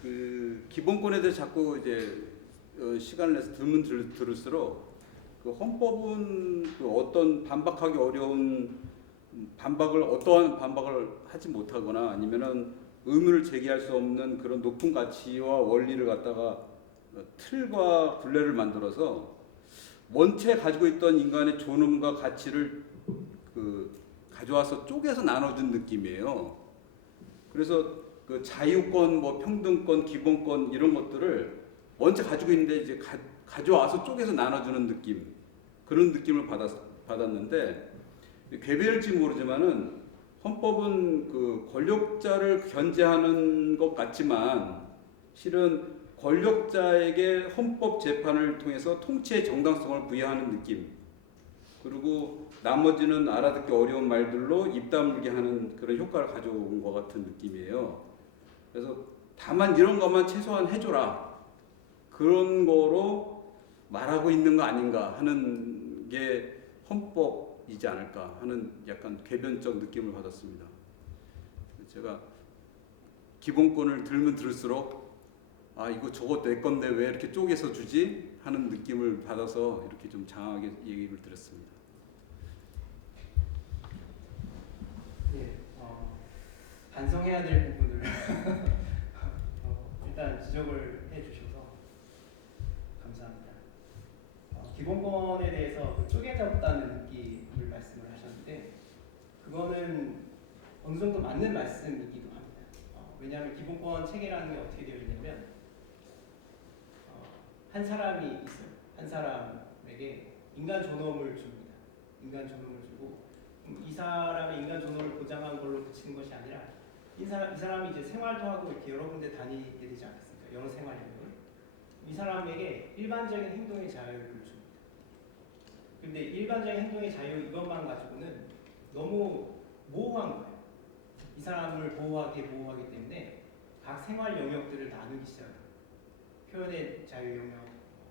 그 기본권에 대해서 자꾸 이제 시간을 내서 들을수록 그 헌법은 그 어떤 반박하기 어려운 어떠한 반박을 하지 못하거나 아니면은 의문을 제기할 수 없는 그런 높은 가치와 원리를 갖다가 틀과 굴레를 만들어서 원체 가지고 있던 인간의 존엄과 가치를 가져와서 쪼개서 나눠준 느낌이에요. 그래서 그 자유권, 평등권, 기본권 이런 것들을 원체 가지고 있는데 이제 가져와서 쪼개서 나눠주는 느낌, 그런 느낌을 받았는데 괴벨일지 모르지만은 헌법은 그 권력자를 견제하는 것 같지만 실은 권력자에게 헌법 재판을 통해서 통치의 정당성을 부여하는 느낌, 그리고 나머지는 알아듣기 어려운 말들로 입 다물게 하는 그런 효과를 가져온 것 같은 느낌이에요. 그래서 다만 이런 것만 최소한 해줘라. 그런 거로 말하고 있는 거 아닌가 하는 게 헌법이지 않을까 하는 약간 궤변적 느낌을 받았습니다. 제가 기본권을 들면 들을수록 아 이거 저거 내 건데 왜 이렇게 쪼개서 주지 하는 느낌을 받아서 이렇게 좀 장하게 얘기를 드렸습니다. 예, 반성해야 될 부분을 일단 지적을 해주셔서 감사합니다. 기본권에 대해서 쪼개졌다는 느낌을 말씀을 하셨는데 그거는 어느 정도 맞는 말씀이기도 합니다. 왜냐하면 기본권 체계라는 게 어떻게 되어 있냐면 한 사람이 있어요. 한 사람에게 인간 존엄을 줍니다. 인간 존엄을 주고 이 사람의 인간 존엄을 보장한 걸로 그치는 것이 아니라 이 사람이 이제 생활도 하고 이렇게 여러 군데 다니게 되지 않겠습니까? 여러 생활력을. 이 사람에게 일반적인 행동의 자유를 줍니다. 근데 일반적인 행동의 자유 이것만 가지고는 너무 모호한 거예요. 이 사람을 보호하기 때문에 각 생활 영역들을 나누기 시작해요. 표현의 자유 영역,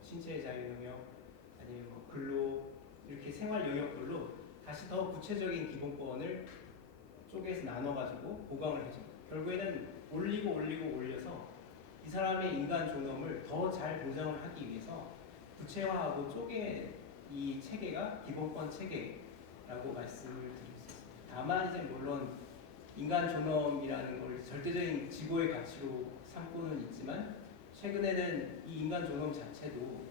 신체의 자유 영역, 아니면 뭐 근로 이렇게 생활 영역별로 다시 더 구체적인 기본권을 쪼개서 나눠가지고 보강을 해줍니다. 결국에는 올려서 이 사람의 인간 존엄을 더 잘 보장을 하기 위해서 구체화하고 쪼개 이 체계가 기본권 체계라고 말씀을 드릴 수 있습니다. 다만 이제 물론 인간 존엄이라는 걸 절대적인 지고의 가치로 삼고는 있지만 최근에는 이 인간 존엄 자체도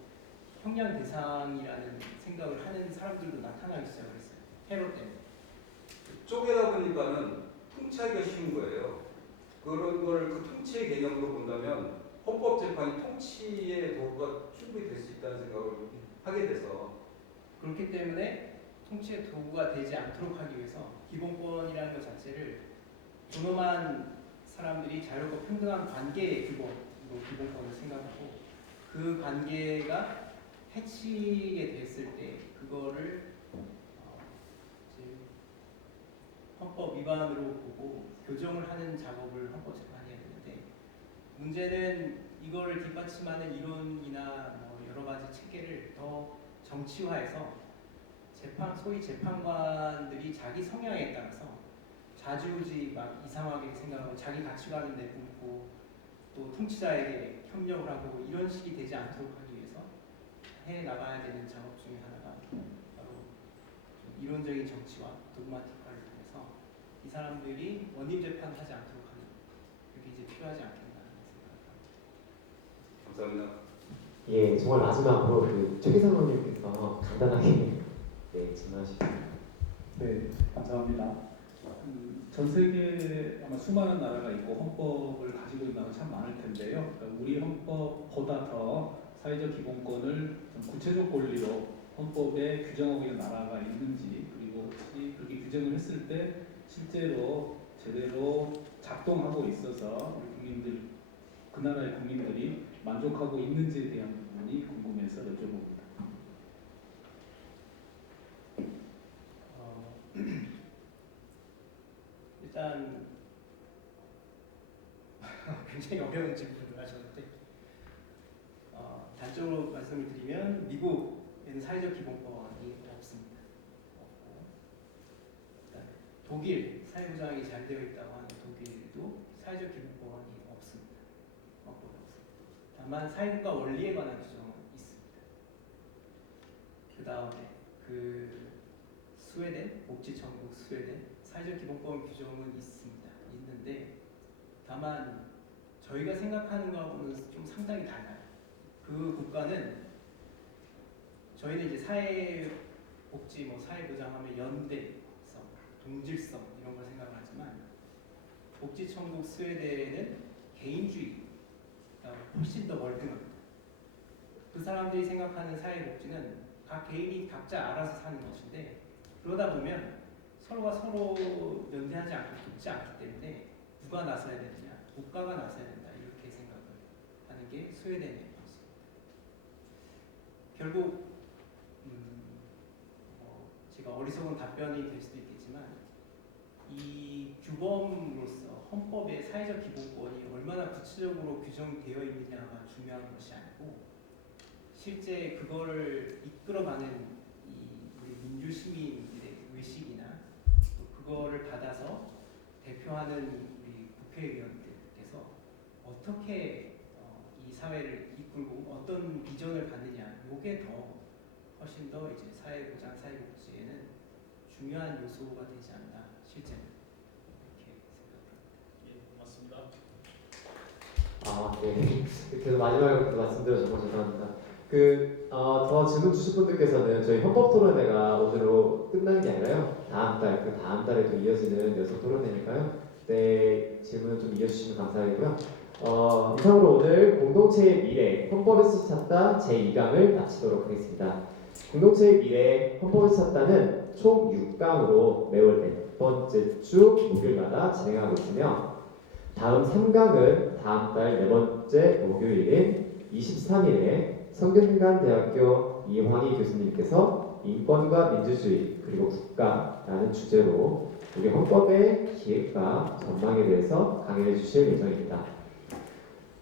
형량 대상이라는 생각을 하는 사람들도 나타나기 시작을 했어요. 테러 때문에. 쪼개다 보니까는 통치하기가 쉬운 거예요. 그런 걸 그 통치의 개념으로 본다면 헌법재판이 통치의 도구가 충분히 될 수 있다는 생각을 하게 돼서 그렇기 때문에 통치의 도구가 되지 않도록 하기 위해서 기본권이라는 것 자체를 존엄한 사람들이 자유롭고 평등한 관계의 기본으로 기본권을 생각하고 그 관계가 해치게 됐을 때 그거를 헌법 위반으로 보고 교정을 하는 작업을 헌법재판이 해야 되는데 문제는 이거를 뒷받침하는 이론이나 뭐 여러 가지 체계를 더 정치화해서 소위 재판관들이 자기 성향에 따라서 좌지우지 막 이상하게 생각하고 자기 가치관을 내뿜고 또 통치자에게 협력을 하고 이런 식이 되지 않도록 하기 위해서 해 나가야 되는 작업 중에 하나가 바로 좀 이론적인 정치와 도그마틱화를 통해서 이 사람들이 원님 재판하지 않도록 하는 그게 이제 필요하지 않겠나 생각합니다. 감사합니다. 예, 정말 마지막으로 그 최기상 의원님께서 간단하게 네, 질문하십시오. 네, 감사합니다. 전 세계에 아마 수많은 나라가 있고 헌법을 가지고 있는 나라가 참 많을 텐데요. 그러니까 우리 헌법보다 더 사회적 기본권을 좀 구체적 권리로 헌법에 규정하고 있는 나라가 있는지 그리고 혹시 그렇게 규정을 했을 때 실제로 제대로 작동하고 있어서 우리 국민들 그 나라의 국민들이 만족하고 있는지에 대한 부분이 궁금해서 여쭤봅니다. 일단 굉장히 어려운 질문을 하셨는데 단적으로 말씀을 드리면 미국에는 사회적 기본권이 없습니다. 없고 독일 사회부장이 잘 되어 있다고 하는 독일도 사회적 기본권이 없습니다. 헌법이 없습니다. 다만 사회국가 원리에 관한 규정은 있습니다. 그 다음에 스웨덴 복지천국 스웨덴 사회적 기본권 규정은 있습니다. 있는데 다만 저희가 생각하는 거하고는 좀 상당히 달라요. 그 국가는 저희는 이제 사회복지 사회보장하면 연대성, 동질성 이런 걸 생각하지만 복지천국 스웨덴은 개인주의가 훨씬 더 월등합니다. 그 사람들이 생각하는 사회복지는 각 개인이 각자 알아서 사는 것인데 그러다 보면 서로가 서로 연대하지 않고 돕지 않기 때문에 누가 나서야 되느냐, 국가가 나서야 된다 이렇게 생각을 하는 게 스웨덴의 모습입니다. 결국 제가 어리석은 답변이 될 수도 있겠지만 이 규범으로서 헌법의 사회적 기본권이 얼마나 구체적으로 규정되어 있느냐가 중요한 것이 아니고 실제 그거를 이끌어가는 우리 민주 시민들의 의식이나 또 그거를 받아서 대표하는 우리 국회의원들께서 어떻게 이 사회를 이끌고 어떤 비전을 갖느냐, 이게 더 훨씬 더 이제 사회보장, 사회복지에는 중요한 요소가 되지 않나 실제는 이렇게 생각합니다. 예, 맞습니다. 아, 네. 그래서 마지막에 말씀드려 정말 죄송합니다. 더 질문 주신 분들께서는 저희 헌법 토론회가 오늘로 끝나는 게 아니라요. 다음 달, 그 다음 달에도 이어지는 연속 토론회니까요. 네, 질문을 좀 이어주시면 감사하겠고요. 이상으로 오늘 공동체의 미래, 헌법에서 찾다 제2강을 마치도록 하겠습니다. 공동체의 미래, 헌법에서 찾다는 총 6강으로 매월 4번째 주 목요일마다 진행하고 있으며 다음 3강은 다음 달 4번째 목요일인 23일에 성균관대학교 이황희 교수님께서 인권과 민주주의 그리고 국가라는 주제로 우리 헌법의 기획과 전망에 대해서 강의해 주실 예정입니다.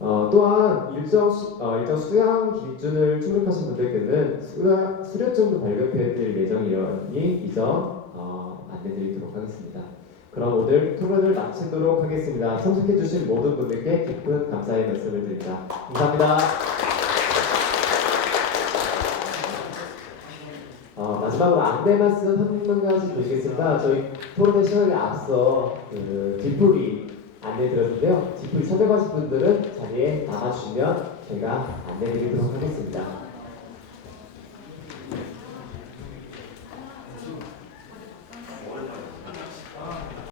또한 일정 수강 기준을 충족하신 분들께는 수료증도 발급해 드릴 예정이니 이 점 안내드리도록 하겠습니다. 그럼 오늘 토론을 마치도록 하겠습니다. 참석해 주신 모든 분들께 깊은 감사의 말씀을 드립니다. 감사합니다. 마지막으로 안내 말씀 한 가지 드리겠습니다. 저희 토론회 시간에 앞서 뒷풀이 안내 드렸는데요. 뒷풀이 참여하신 분들은 자리에 남아주시면 제가 안내 드리도록 하겠습니다.